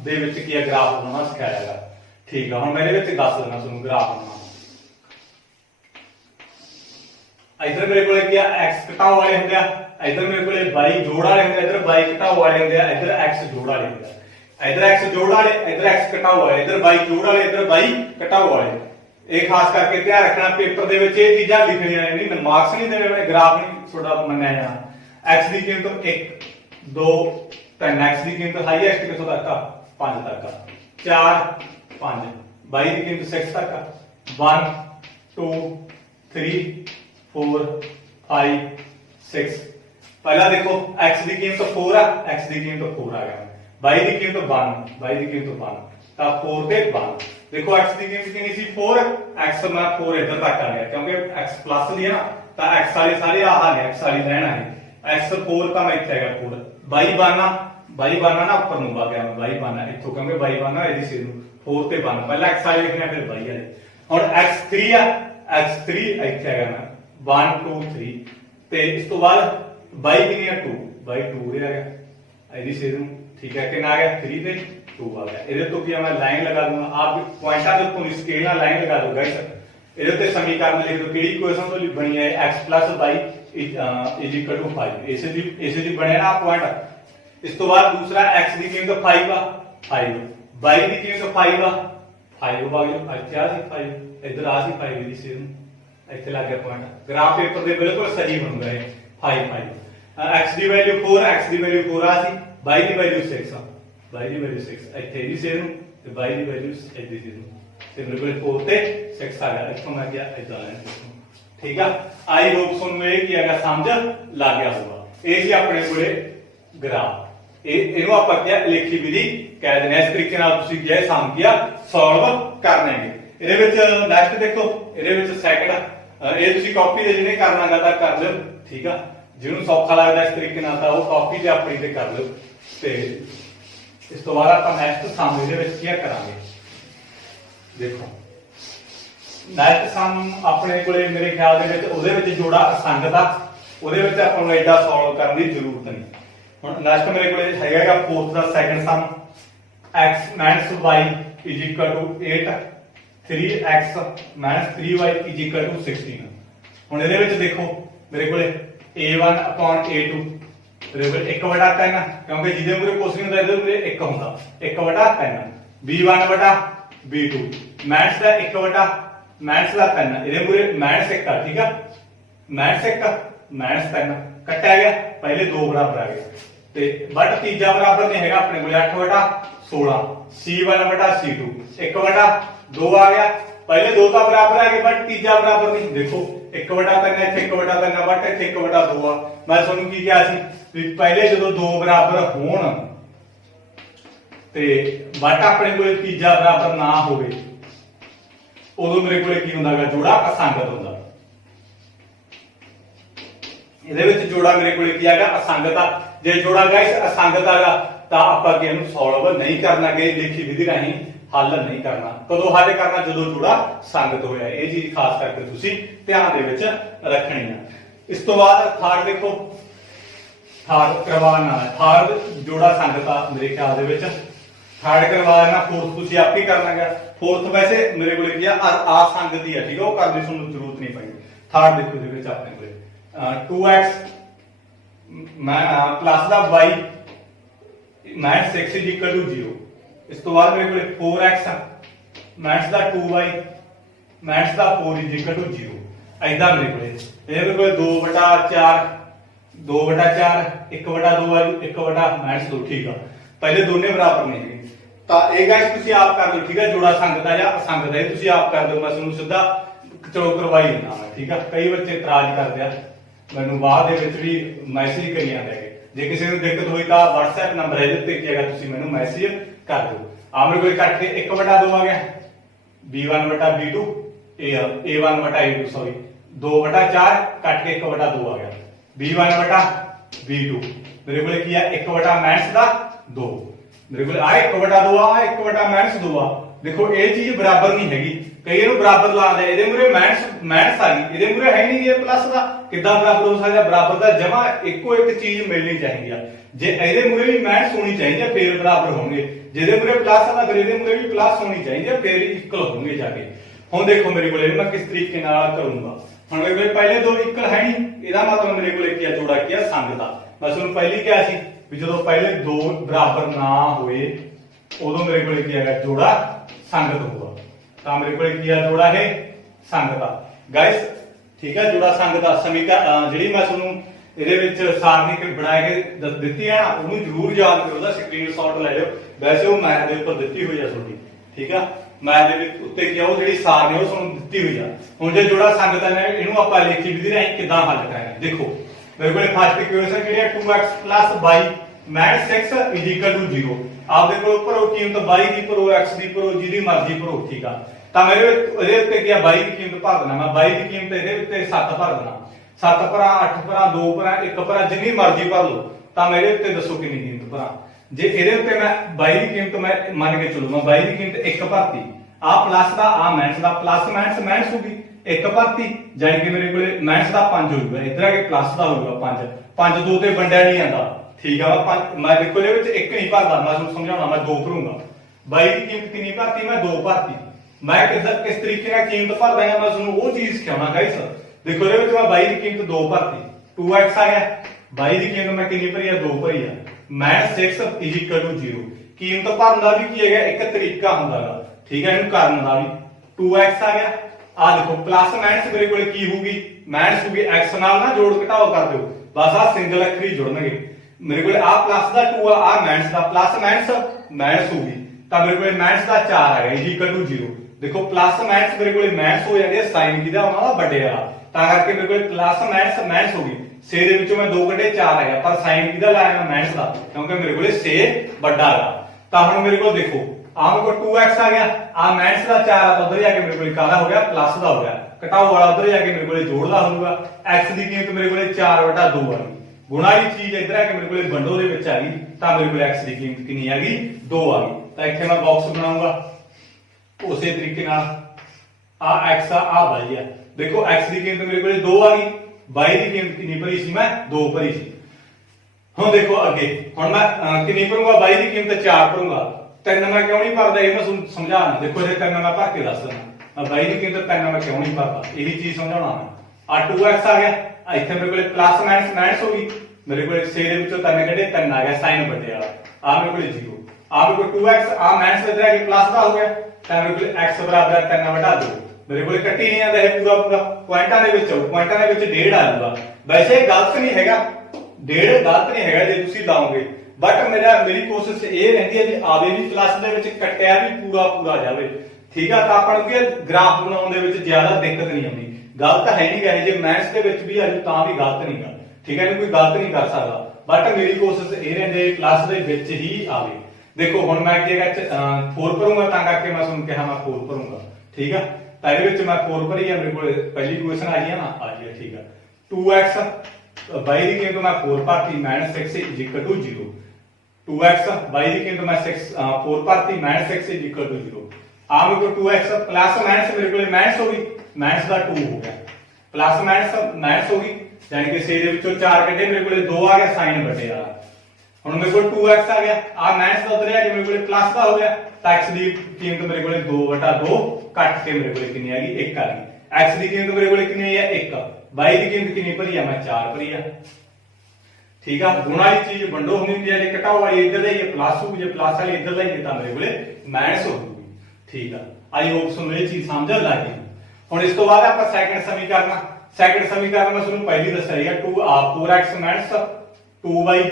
दे विच की ग्राफ बनाउणा सिखायागा ठीक है। हुण मैं इहदे विच दस देना तुहानूं ग्राफ बनाउणा। इधर मेरे को एक्स घटाओ वाले होंगे, इधर मेरे को वाई जोड़ वाले होंगे, इधर वाई घटाओ वाले होंगे, इधर एक्स जोड़ वाले होंगे, इधर एक्स जोड़ वाले, इधर एक्स घटाओ वाले, इधर वाई जोड़ वाले, इधर वाई घटाओ वाले। ये खास करके ध्यान रखना पेपर दे विच ये चीजां लिखणियां नहीं, मार्क्स नहीं देने वाले, ग्राफ नहीं थोड़ा मन्निया जाना। एक्स की कीमत 1 2 3, एक्स की कीमत हाईएस्ट कितों तक 5 तक, 4 5, वाई की कीमत 6 तक, 1 2 3 4 5 6। पहला देखो x की कीमत 4 है, x की कीमत 4 आ गया, y की कीमत 1, y की कीमत 1, ता 4 ते 1। देखो x की कीमत कितनी सी 4, x में 4 इधर तक आ गया क्योंकि x प्लस लिया ना, ता x वाले सारे आ गए, x वाली रहना है, x 4 का मैं इथे आएगा 4, y बनना ना ऊपर नु आ गया, y बनना इथों क्योंकि y बनना एदी से 4 ते 1, पहला x वाले लिखना फिर y वाले। और x3 है, x3 इथे आएगा मैं 1 2 3 ते इस तो बाद y कितनी है 2, y 2 आ गया एदी से ठीक है, कितना आ गया 3 ते 2 आ गया। इधर तो क्या मैं लाइन लगा दूंगा, आप पॉइंटा के ऊपर स्केल ना लाइन लगा दो गाइस। इधर ते समीकरण लिख दो, केड़ी इक्वेशन तो बनी है x + y = 5, ऐसे जी बने ना पॉइंट। इस तो बाद दूसरा x की कीमत 5 है, 5 y की कीमत 5 है, 5 भागिले 5 क्या सी 5, इधर आ सी 5 दी से ਇੱਥੇ ਲੱਗ ਗਿਆ ਪੁਆਇੰਟ। ਗ੍ਰਾਫ ਪੇਪਰ ਦੇ ਬਿਲਕੁਲ ਸਹੀ ਬਣੂਗਾ ਇਹ 5 5। x ਦੀ ਵੈਲਿਊ 4, x ਦੀ ਵੈਲਿਊ 4 ਆ ਸੀ, y ਦੀ ਵੈਲਿਊ 6 ਆ, y ਦੀ ਵੈਲਿਊ 6 ਇੱਥੇ ਦੀ ਸੇਮ ਤੇ y ਦੀ ਵੈਲਿਊ ਇੱਥੇ ਦੀ ਤੇ ਬਿਲਕੁਲ 4 ਤੇ 6 ਆ ਗਿਆ। ਇੱਥੋਂ ਮੈਂ ਕਿਹਾ ਇਦਾਂ ਲੈਣ ਠੀਕ ਆ। ਆਈ ਹੋਪ ਤੁਹਾਨੂੰ ਇਹ ਕੀ ਹੈਗਾ ਸਮਝ ਲੱਗ ਗਿਆ ਹੋਊਗਾ। ਇਹ ਸੀ ਆਪਣੇ ਕੋਲੇ ਗ੍ਰਾਫ, ਇਹਨੂੰ ਆਪਾਂ ਕਿਹਾ ਲੇਖੀ ਵਿਧੀ ਕਹਿ ਦਿੰਦੇ ਆ। ਇਸ ਤਰੀਕੇ ਨਾਲ ਤੁਸੀਂ ਜੇ ਸਮ ਕੀਆ ਸੋਲਵ ਕਰਨਾ ਹੈ। ਇਹਦੇ ਵਿੱਚ ਨੈਕਸਟ ਦੇਖੋ, ਇਹਦੇ ਵਿੱਚ ਸੈਕਿੰਡ ਇਹ ਤੁਸੀਂ ਕਾਪੀ ਤੇ ਜਿਹਨੇ ਕਰਨਾਗਾ ਤਾਂ ਕਰ ਲਿਓ ਠੀਕ ਆ। ਜਿਹਨੂੰ ਸੌਖਾ ਲੱਗਦਾ ਇਸ ਤਰੀਕੇ ਨਾਲ ਤਾਂ ਉਹ ਕਾਪੀ ਤੇ ਆਪਣੀ ਤੇ ਕਰ ਲਿਓ। ਤੇ ਇਸ ਤੋਂ ਬਾਅਦ ਆਪਾਂ ਨੈਕਸਟ ਸਮ ਇਹਦੇ ਵਿੱਚ ਕੀ ਕਰਾਂਗੇ ਦੇਖੋ। ਨੈਕਸਟ ਸਮ ਆਪਣੇ ਕੋਲੇ ਮੇਰੇ ਖਿਆਲ ਦੇ ਵਿੱਚ ਉਹਦੇ ਵਿੱਚ ਜੋੜਾ ਅਸੰਗਤ ਆ, ਉਹਦੇ ਵਿੱਚ ਆਪਾਂ ਨੂੰ ਐਡਾ ਸੋਲਵ ਕਰਨ ਦੀ ਜ਼ਰੂਰਤ ਨਹੀਂ। ਹੁਣ ਨੈਕਸਟ ਮੇਰੇ ਕੋਲੇ ਹੈਗਾ ਫੋਰਥ ਦਾ ਸੈਕਿੰਡ ਸਮ x - y = 8 3x - 3y = 16। ਹੁਣ ਇਹਦੇ ਵਿੱਚ ਦੇਖੋ ਮੇਰੇ ਕੋਲੇ a1/a2 ਮੇਰੇ ਕੋਲ 1/3 ਕਿਉਂਕਿ ਜਿਹਦੇ ਮੂਰੇ ਕੁਛ ਨਹੀਂ ਹੁੰਦਾ ਇਹਦੇ ਮੂਰੇ 1 ਹੁੰਦਾ 1/3 b1/b2 ਮੈਥਸ ਦਾ 1/3 ਇਹਦੇ ਮੂਰੇ -1 ਆ ਠੀਕ ਆ। -1 ਕੱਟਿਆ ਗਿਆ, ਪਹਿਲੇ 2 ਬਰਾਬਰ ਆ ਗਏ ਤੇ ਬਟ ਤੀਜਾ ਬਰਾਬਰ ਨਹੀਂ ਹੈਗਾ ਆਪਣੇ ਕੋਲੇ 8/16 c1/c2 1/2 ਆ ਗਿਆ। पहले 2 का बराबर आ गया बट तीजा बराबर नहीं। देखो 1/3 ਇੱਥੇ 1/3 बट ਇੱਥੇ 1/2 ਆ। ਮੈਂ ਤੁਹਾਨੂੰ ਕੀ ਕਿਹਾ ਸੀ ਵੀ ਪਹਿਲੇ ਜਦੋਂ 2 ਬਰਾਬਰ ਹੋਣ ਤੇ ਬਟ ਆਪਣੇ ਕੋਲੇ ਤੀਜਾ ਬਰਾਬਰ ਨਾ ਹੋਵੇ ਉਦੋਂ ਮੇਰੇ ਕੋਲੇ ਕੀ ਹੁੰਦਾਗਾ ਜੋੜਾ ਅਸੰਗਤ ਹੁੰਦਾ। ਇਹਦੇ ਵਿੱਚ ਜੋੜਾ ਮੇਰੇ ਕੋਲੇ ਕੀ ਆਗਾ ਅਸੰਗਤ ਆ। ਜੇ ਜੋੜਾ ਗਾਇਸ ਅਸੰਗਤ ਆਗਾ ਤਾਂ ਆਪਾਂ ਕਿ ਇਹਨੂੰ ਸੋਲਵ ਨਹੀਂ ਕਰਨਾ, ਕਿ ਲਿਖੀ ਵਿਧੀ ਰਾਹੀਂ हल नहीं करना। कदों हल करना जो जोड़ा संगत होया, ये चीज खास करके तुसी ध्यान दे विच रखनी है। इस तो बाद थर्ड देखो, थर्ड करवाना है, थर्ड जोड़ा संगत आ मेरे ख्याल दे विच थर्ड करवाना। फोर्थ तुसी आप ही करना है। फोर्थ वैसे मेरे को लिखिया असंगत ही है ठीक है, वो करने की जरूरत नहीं पई। थर्ड देखो दे विच अपने को 2x प्लस दा y -6 = 0। इस तो बाद मेरे को 4x मैथ्स का 2y मैथ्स का 4 = 0 ऐदा मेरे को 2/4 2/4 1/2 1 मैथ्स 2 ठीक है। पहले दोनों बराबर नहीं है तो ये गाइस तुसी आप कर लो ठीक है। जोड़ा संगत है या असंगत है तुसी आप कर दो, मैं तुहानू सीधा चलो करवाई देना मैं ठीक है। कई बच्चे इतराज करते हैं, मैनू बाद दे विच भी मैसेज करी जांदे है। जे किसी को दिक्कत हुई तो WhatsApp नंबर है जिसते कि अगर तुसी मैनू मैसेज कर दो। आमरे कोई कट के 1/2 आ गया, b1/b2 a1/a2 सॉरी 2/4 कट के 1/2 आ गया, b1/b2 मेरे को किया 1 मैथ्स का 2 मेरे को आ 1/2 आ 1 -2 आ। देखो ये चीज बराबर नहीं हैगी, कई इहनू बराबर ला दे, इहदे मूरे मैथ्स आ गई, इहदे मूरे है नहीं ये प्लस का, किदां बराबर हो सकदा? बराबर दा जमा इको एक चीज मिलनी चाहिए। जे ਇਹਦੇ ਮੂਰੇ ਵੀ ਮਾਈਨਸ ਹੋਣੀ ਚਾਹੀਦੀ ਹੈ ਫੇਰ ਬਰਾਬਰ ਹੋਣਗੇ, ਜਿਹਦੇ ਮੂਰੇ ਪਲੱਸ ਆ ਫਿਰ ਇਹਦੇ ਮੂਰੇ ਵੀ ਪਲੱਸ ਹੋਣੀ ਚਾਹੀਦੀ ਹੈ ਫੇਰ ਇਕੁਅਲ ਹੋਣਗੇ ਜਾ ਕੇ। ਹੁਣ ਦੇਖੋ ਮੇਰੇ ਕੋਲੇ ਮੈਂ ਕਿਸ ਤਰੀਕੇ ਨਾਲ ਕਰੂੰਗਾ। ਹੁਣ ਮੇਰੇ ਕੋਲੇ ਪਹਿਲੇ ਦੋ ਇਕੁਅਲ ਹੈ ਨਹੀਂ, ਇਹਦਾ ਮਤਲਬ ਮੇਰੇ ਕੋਲੇ ਕੀ ਆ, ਜੋੜਾ ਕੀ ਆ, ਸੰਗ ਦਾ। ਮੈਂ ਤੁਹਾਨੂੰ ਪਹਿਲੀ ਕਿਹਾ ਸੀ ਵੀ ਜਦੋਂ ਪਹਿਲੇ ਦੋ ਬਰਾਬਰ ਨਾ ਹੋਏ ਉਦੋਂ ਮੇਰੇ ਕੋਲੇ ਕੀ ਹੈਗਾ, ਜੋੜਾ ਸੰਗਤ ਹੋਊਗਾ। ਤਾਂ ਮੇਰੇ ਕੋਲੇ ਕੀ ਆ, ਜੋੜਾ ਇਹ ਸੰਗਤ ਆ ਗਾਇਸ, ਠੀਕ ਹੈ। ਜੋੜਾ ਸੰਗਤ ਦਾ ਸਮੀਕਰਨ ਜਿਹੜੀ ਮੈਂ ਤੁਹਾਨੂੰ ਇਹਦੇ ਵਿੱਚ ਸਾਰਣੀ ਬਣਾ ਕੇ ਦਿੱਤੀ ਹੈ ਨਾ, ਉਹਨੂੰ ਜ਼ਰੂਰ ਯਾਦ ਕਰੋ, ਉਹਦਾ ਸਕਰੀਨਸ਼ਾਟ ਲੈ ਲਿਓ। ਵੈਸੇ ਉਹ ਮੈਥ ਦੇ ਉੱਪਰ ਦਿੱਤੀ ਹੋਈ ਆ ਤੁਹਾਡੀ, ਠੀਕ ਆ। ਮੈਥ ਦੇ ਵਿੱਚ ਉੱਤੇ ਕੀ ਆ, ਉਹ ਜਿਹੜੀ ਸਾਰਣੀ ਉਹ ਤੁਹਾਨੂੰ ਦਿੱਤੀ ਹੋਈ ਆ। ਹੁਣ ਜੇ ਜੋੜਾ ਸੰਗਤ ਹੈ ਇਹਨੂੰ ਆਪਾਂ ਲਿਖੀ ਵਿਧੀ ਰਾਹੀਂ ਕਿੱਦਾਂ ਹੱਲ ਕਰਾਂਗੇ। ਦੇਖੋ ਮੇਰੇ ਕੋਲੇ ਫਸਟ ਇਕੁਏਸ਼ਨ ਕਿਹੜੀ ਹੈ, 2x y - 6 = 0। ਆਪਦੇ ਕੋਲ ਭਰੋ ਕੀਮਤ y ਦੀ, ਭਰੋ x ਦੀ, ਭਰੋ ਜਿਹਦੀ ਮਰਜ਼ੀ ਭਰੋ, ਠੀਕ ਆ। ਤਾਂ ਮੇਰੇ ਇਹਦੇ ਉੱਤੇ ਕੀ ਆ, y ਦੀ ਕੀਮਤ ਭਰ ਦੇਣਾ ਮੈਂ। y ਦੀ ਕੀਮਤ ਇਹਦੇ ਉੱਤੇ 7 ਭਰ ਦੇਣਾ, 7 ਭਰਾ, 8 ਭਰਾ, 2 ਭਰਾ, 1 ਭਰਾ, ਜਿੰਨੀ ਮਰਜ਼ੀ ਭਰ ਲਓ। ਤਾਂ ਮੇਰੇ ਉੱਤੇ ਦੱਸੋ ਕਿੰਨੀ ਕੀਮਤ ਭਰਾ। ਜੇ ਇਹਦੇ ਉੱਤੇ ਮੈਂ y ਦੀ ਕੀਮਤ ਮੈਂ ਮੰਨ ਕੇ ਚਲੋ, ਮੈਂ y ਦੀ ਕੀਮਤ 1 ਭਰਤੀ, ਆ ਪਲੱਸ ਦਾ ਆ ਮਾਈਨਸ ਦਾ, ਪਲੱਸ ਮਾਈਨਸ ਮਾਈਨਸ ਹੋਗੀ, 1 ਭਰਤੀ, ਜਾਨੀ ਕਿ ਮੇਰੇ ਕੋਲੇ ਮਾਈਨਸ ਦਾ 5 ਹੋਊਗਾ, ਇਧਰ ਆ ਕੇ ਪਲੱਸ ਦਾ ਹੋਊਗਾ 5। 5 2 ਤੇ ਵੰਡਿਆ ਨਹੀਂ ਜਾਂਦਾ, ਠੀਕ ਆ। ਮੈਂ ਦੇਖੋ ਇਹਦੇ ਵਿੱਚ 1 ਨਹੀਂ ਭਰਦਾ, ਮੈਂ ਤੁਹਾਨੂੰ ਸਮਝਾਉਣਾ, ਮੈਂ 2 ਭਰੂੰਗਾ। y ਦੀ ਕੀਮਤ ਕਿੰਨੀ ਭਰਤੀ, ਮੈਂ 2 ਭਰਤੀ। ਮੈਂ ਕਿਸ ਤਰੀਕੇ ਨਾਲ ਕੀਮਤ ਭਰਦਾ ਹਾਂ ਮੈਂ ਤੁਹਾਨੂੰ ਉਹ ਚੀਜ਼ ਸਿਖਾਉਣਾ ਗਾਇਸ। ਦੇਖੋ ਇਹਦੇ ਵਿੱਚ ਮੈਂ y ਦੀ ਕੀਮਤ 2 ਭਰਤੀ, 2x ਆ ਗਿਆ। y ਦੀ ਕੀਮਤ ਮੈਂ ਕਿੰਨੀ ਭਰੀ ਆ, 2 ਭਰੀ ਆ। -6 = 0। ਕੀਮਤ ਭਰਨ ਦਾ ਵੀ ਕੀ ਹੈਗਾ, ਇੱਕ ਤਰੀਕਾ ਹੁੰਦਾ ਗਾ, ਠੀਕ ਹੈ, ਇਹਨੂੰ ਕਰਨ ਦਾ ਵੀ। 2x ਆ ਗਿਆ, ਆ ਦੇਖੋ ਪਲੱਸ ਮਾਈਨਸ ਮੇਰੇ ਕੋਲੇ ਕੀ ਹੋਊਗੀ, ਮਾਈਨਸ ਹੋਊਗੀ। x ਨਾਲ ਨਾ ਜੋੜ ਘਟਾਓ ਕਰ ਦਿਓ, ਬਸ ਆ ਸਿੰਗਲ ਅੱਖਰ ਹੀ ਜੁੜਨਗੇ। ਮੇਰੇ ਕੋਲੇ ਆ ਪਲੱਸ ਦਾ 2 ਆ ਮਾਈਨਸ ਦਾ, ਪਲੱਸ ਮਾਈਨਸ ਮਾਈਨਸ ਹੋਊਗੀ, ਤਾਂ ਮੇਰੇ ਕੋਲੇ ਮਾਈਨਸ ਦਾ 4 ਆ ਗਿਆ = 0। ਦੇਖੋ ਪਲੱਸ ਮਾਈਨਸ ਮੇਰੇ ਕੋਲੇ ਮਾਈਨਸ ਹੋ ਜਾਂਦੇ, ਸਾਈਨ ਕਿਹਦਾ ਉਹਨਾਂ ਦਾ ਵੱਡੇ ਵਾਲਾ, ਤਾਂ ਕਰਕੇ ਮੇਰੇ ਕੋਲੇ ਪਲੱਸ ਮਾਈਨਸ ਮਾਈਨਸ ਹੋ ਗਈ। 6 ਦੇ ਵਿੱਚੋਂ ਮੈਂ 2 ਕੱਢੇ 4 ਆ ਗਿਆ, ਪਰ ਸਾਈਨ ਕਿਹਦਾ ਲਾਇਆ ਮੈਂ, ਮਾਈਨਸ ਦਾ, ਕਿਉਂਕਿ ਮੇਰੇ ਕੋਲੇ 6 ਵੱਡਾ ਆ। ਤਾਂ ਹੁਣ ਮੇਰੇ ਕੋਲ ਦੇਖੋ ਆ ਮੇਰੇ ਕੋਲ 2x ਆ ਗਿਆ, ਆ ਮਾਈਨਸ ਦਾ 4 ਆ, ਤਾਂ ਉਧਰ ਜਾ ਕੇ ਮੇਰੇ ਕੋਲੇ ਕਾਹਦਾ ਹੋ ਗਿਆ, ਪਲੱਸ ਦਾ ਹੋ ਗਿਆ। ਘਟਾਓ ਵਾਲਾ ਉਧਰ ਜਾ ਕੇ ਮੇਰੇ ਕੋਲੇ ਜੋੜ ਦਾ ਹੋਊਗਾ। x ਦੀ ਕੀਮਤ ਮੇਰੇ ਕੋਲੇ 4/2 ਆ ਗਈ, ਗੁਣਾ ਵਾਲੀ ਚੀਜ਼ ਇੱਧਰ ਆ ਕੇ ਮੇਰੇ ਕੋਲੇ ਵੰਡੋ ਦੇ ਵਿੱਚ ਆ ਗਈ, ਤਾਂ ਮੇਰੇ ਕੋਲੇ x ਦੀ ਕੀਮਤ ਕਿੰਨੀ ਆ ਗਈ, 2 ਆ ਗਈ। ਤਾਂ ਇੱਥੇ ਮੈਂ ਬਾਕਸ ਬਣਾਉਂਗਾ ਉਸੇ ਤਰੀਕੇ ਨਾਲ, ਆ x ਆ y ਆ। ਦੇਖੋ x ਦੀ ਕੀਮਤ ਮੇਰੇ ਕੋਲੇ 2 ਆ ਗਈ, y ਦੀ ਕੀਮਤ ਕਿੰਨੀ ਭਰੀ ਸੀ, ਮੈਂ 2 ਭਰੀ ਸੀ। ਹੁਣ ਦੇਖੋ ਅੱਗੇ, ਹੁਣ ਮੈਂ ਕਿੰਨੀ ਭਰੂੰਗਾ, y ਦੀ ਕੀਮਤ 4 ਭਰੂੰਗਾ। 3 ਮੈਂ ਕਿਉਂ ਨਹੀਂ ਭਰਦਾ ਇਹ ਮੈਂ ਤੁਹਾਨੂੰ ਸਮਝਾਉਣਾ। ਦੇਖੋ ਜੇ 3 ਮੈਂ ਭਰ ਕੇ ਦੱਸ ਦਿੰਦਾ, y ਦੀ ਕੀਮਤ 3 ਮੈਂ ਕਿਉਂ ਨਹੀਂ ਭਰਦਾ, ਇਹ ਵੀ ਚੀਜ਼ ਸਮਝਾਉਣਾ ਮੈਂ। ਆ 2x ਆ ਗਿਆ, ਇੱਥੇ ਮੇਰੇ ਕੋਲੇ ਪਲੱਸ ਮਾਈਨਸ ਮਾਈਨਸ ਹੋ ਗਈ, ਮੇਰੇ ਕੋਲੇ 6 ਦੇ ਵਿੱਚੋਂ 3 ਕੱਢੇ, 3 ਆ ਗਿਆ, ਸਾਈਨ ਵੱਡੇ ਵਾਲਾ। ਆ ਮੇਰੇ ਕੋਲੇ 0, ਆ ਮੇਰੇ ਕੋਲ 2x, ਆ ਮਾਈਨਸ ਇੱਧਰ ਆ ਕੇ ਪਲੱਸ ਦਾ ਹੋ ਗਿਆ, ਤਾਂ ਮੇਰੇ ਕੋਲੇ x ਬਰਾਬਰ 3/2। ਮੇਰੇ ਕੋਲੇ ਕੱਟੀ ਨਹੀਂ ਜਾਂਦਾ ਇਹ ਪੂਰਾ ਪੁਆਇੰਟਾਂ ਦੇ ਵਿੱਚ ਆਉ, ਪੁਆਇੰਟਾਂ ਦੇ ਵਿੱਚ 1.5 ਆ ਜਾਊਗਾ। ਵੈਸੇ ਗਲਤ ਨਹੀਂ ਹੈਗਾ, 1.5 ਗਲਤ ਨਹੀਂ ਹੈਗਾ ਜੇ ਤੁਸੀਂ ਲਾਓਗੇ, ਬਟ ਮੇਰੀ ਕੋਸ਼ਿਸ਼ ਇਹ ਰਹਿੰਦੀ ਹੈ ਵੀ ਆਵੇ ਵੀ ਪਲੱਸ ਦੇ ਵਿੱਚ ਕੱਟਿਆ ਵੀ ਪੂਰਾ ਜਾਵੇ, ਠੀਕ ਆ। ਤਾਂ ਆਪਾਂ ਨੂੰ ਕੀ ਗ੍ਰਾਫ ਬਣਾਉਣ ਦੇ ਵਿੱਚ ਜ਼ਿਆਦਾ ਦਿੱਕਤ ਨਹੀਂ ਆਉਂਦੀ। ਗਲਤ ਹੈ ਨਹੀਂ ਗਾ, ਜੇ ਮੈਥਸ ਦੇ ਵਿੱਚ ਵੀ ਆਜੂ ਤਾਂ ਵੀ ਗਲਤ ਨਹੀਂ ਗਾ, ਠੀਕ ਹੈ, ਇਹਨੂੰ ਕੋਈ ਗਲਤ ਨਹੀਂ ਕਰ ਸਕਦਾ। ਬਟ ਮੇਰੀ ਕੋਸ਼ਿਸ਼ ਇਹ ਰਹਿੰਦੀ ਹੈ ਪਲੱਸ ਦੇ ਵਿੱਚ ਹੀ ਆਵੇ। ਦੇਖੋ ਹੁਣ ਮੈਂ ਕੀ ਹੈਗਾ 4 ਭਰੂੰਗਾ, ਤਾਂ ਕਰਕੇ ਮੈਂ ਤੁਹਾਨੂੰ ਕਿਹਾ ਮੈਂ 4 ਭਰੂੰਗਾ, ਠੀਕ ਆ। ਤਾਂ ਇਹਦੇ ਵਿੱਚ ਮੈਂ 4 ਭਰੀ ਆ, ਮੇਰੇ ਕੋਲ ਪਹਿਲੀ ਇਕੁਏਸ਼ਨ ਆ ਗਈ ਨਾ, ਆ ਗਈ, ਠੀਕ ਆ। 2x y ਦੀ ਕੀਮਤ ਮੈਂ 4 ਭਰਤੀ, -6 = 0। 2x y ਦੀ ਕੀਮਤ ਮੈਂ 4 ਭਰਤੀ, -6 = 0। ਆ ਮੇਰੇ ਕੋਲ 2x ਪਲੱਸ ਮਾਈਨਸ ਮੇਰੇ ਕੋਲ ਮਾਈਨਸ ਹੋ ਗਈ, ਮਾਈਨਸ ਦਾ 2 ਹੋ ਗਿਆ, ਪਲੱਸ ਮਾਈਨਸ ਮਾਈਨਸ ਹੋ ਗਈ, ਯਾਨੀ ਕਿ 6 ਦੇ ਵਿੱਚੋਂ 4 ਕੱਢੇ, ਮੇਰੇ ਕੋਲ 2 ਆ ਗਿਆ, ਸਾਈਨ ਵੱਡੇ ਵਾਲਾ। ਹੁਣ ਮੇਰੇ ਕੋਲ 2x ਆ ਗਿਆ, ਆ ਮਾਈਨਸ ਦਾ ਉਧਰ ਆ ਕੇ ਮੇਰੇ ਕੋਲ ਪਲੱਸ ਦਾ ਹੋ ਗਿਆ, ਤਾਂ x ਦੀ ਕੀਮਤ ਮੇਰੇ ਕੋਲ 2/2 ਕੱਟ ਕੇ ਮੇਰੇ ਕੋਲ ਕਿੰਨੀ ਆ ਗਈ, 1 ਆ ਗਈ। x ਦੀ ਕੀਮਤ ਮੇਰੇ ਕੋਲ ਕਿੰਨੀ ਆ, 1। y ਦੀ ਕੀਮਤ ਕਿੰਨੀ ਭਰੀ ਆ, ਮੈਂ 4 ਭਰੀ ਆ, ਠੀਕ ਆ। ਗੁਣਾ ਵਾਲੀ ਚੀਜ਼ ਵੰਡੋ ਹੁੰਦੀ ਹੁੰਦੀ ਹੈ, ਜੇ ਘਟਾਓ ਵਾਲੀ ਇੱਧਰ ਲਈ ਪਲੱਸ ਹੋਊ, ਜੇ ਪਲੱਸ ਵਾਲੀ ਇੱਧਰ ਲਈ ਤਾਂ ਮੇਰੇ ਕੋਲੇ ਮਾਈਨਸ ਹੋਊਗੀ, ਠੀਕ ਆ। ਆਈ ਹੋਪ ਤੁਹਾਨੂੰ ਇਹ ਚੀਜ਼ ਸਮਝ ਲੱਗ ਗਈ। ਹੁਣ ਇਸ ਤੋਂ ਬਾਅਦ ਆਪਾਂ ਸੈਕੰਡ ਸਮੀਕਰਨ ਮੈਂ ਤੁਹਾਨੂੰ ਪਹਿਲੀ ਦੱਸਿਆ ਸੀਗਾ 4x - 2y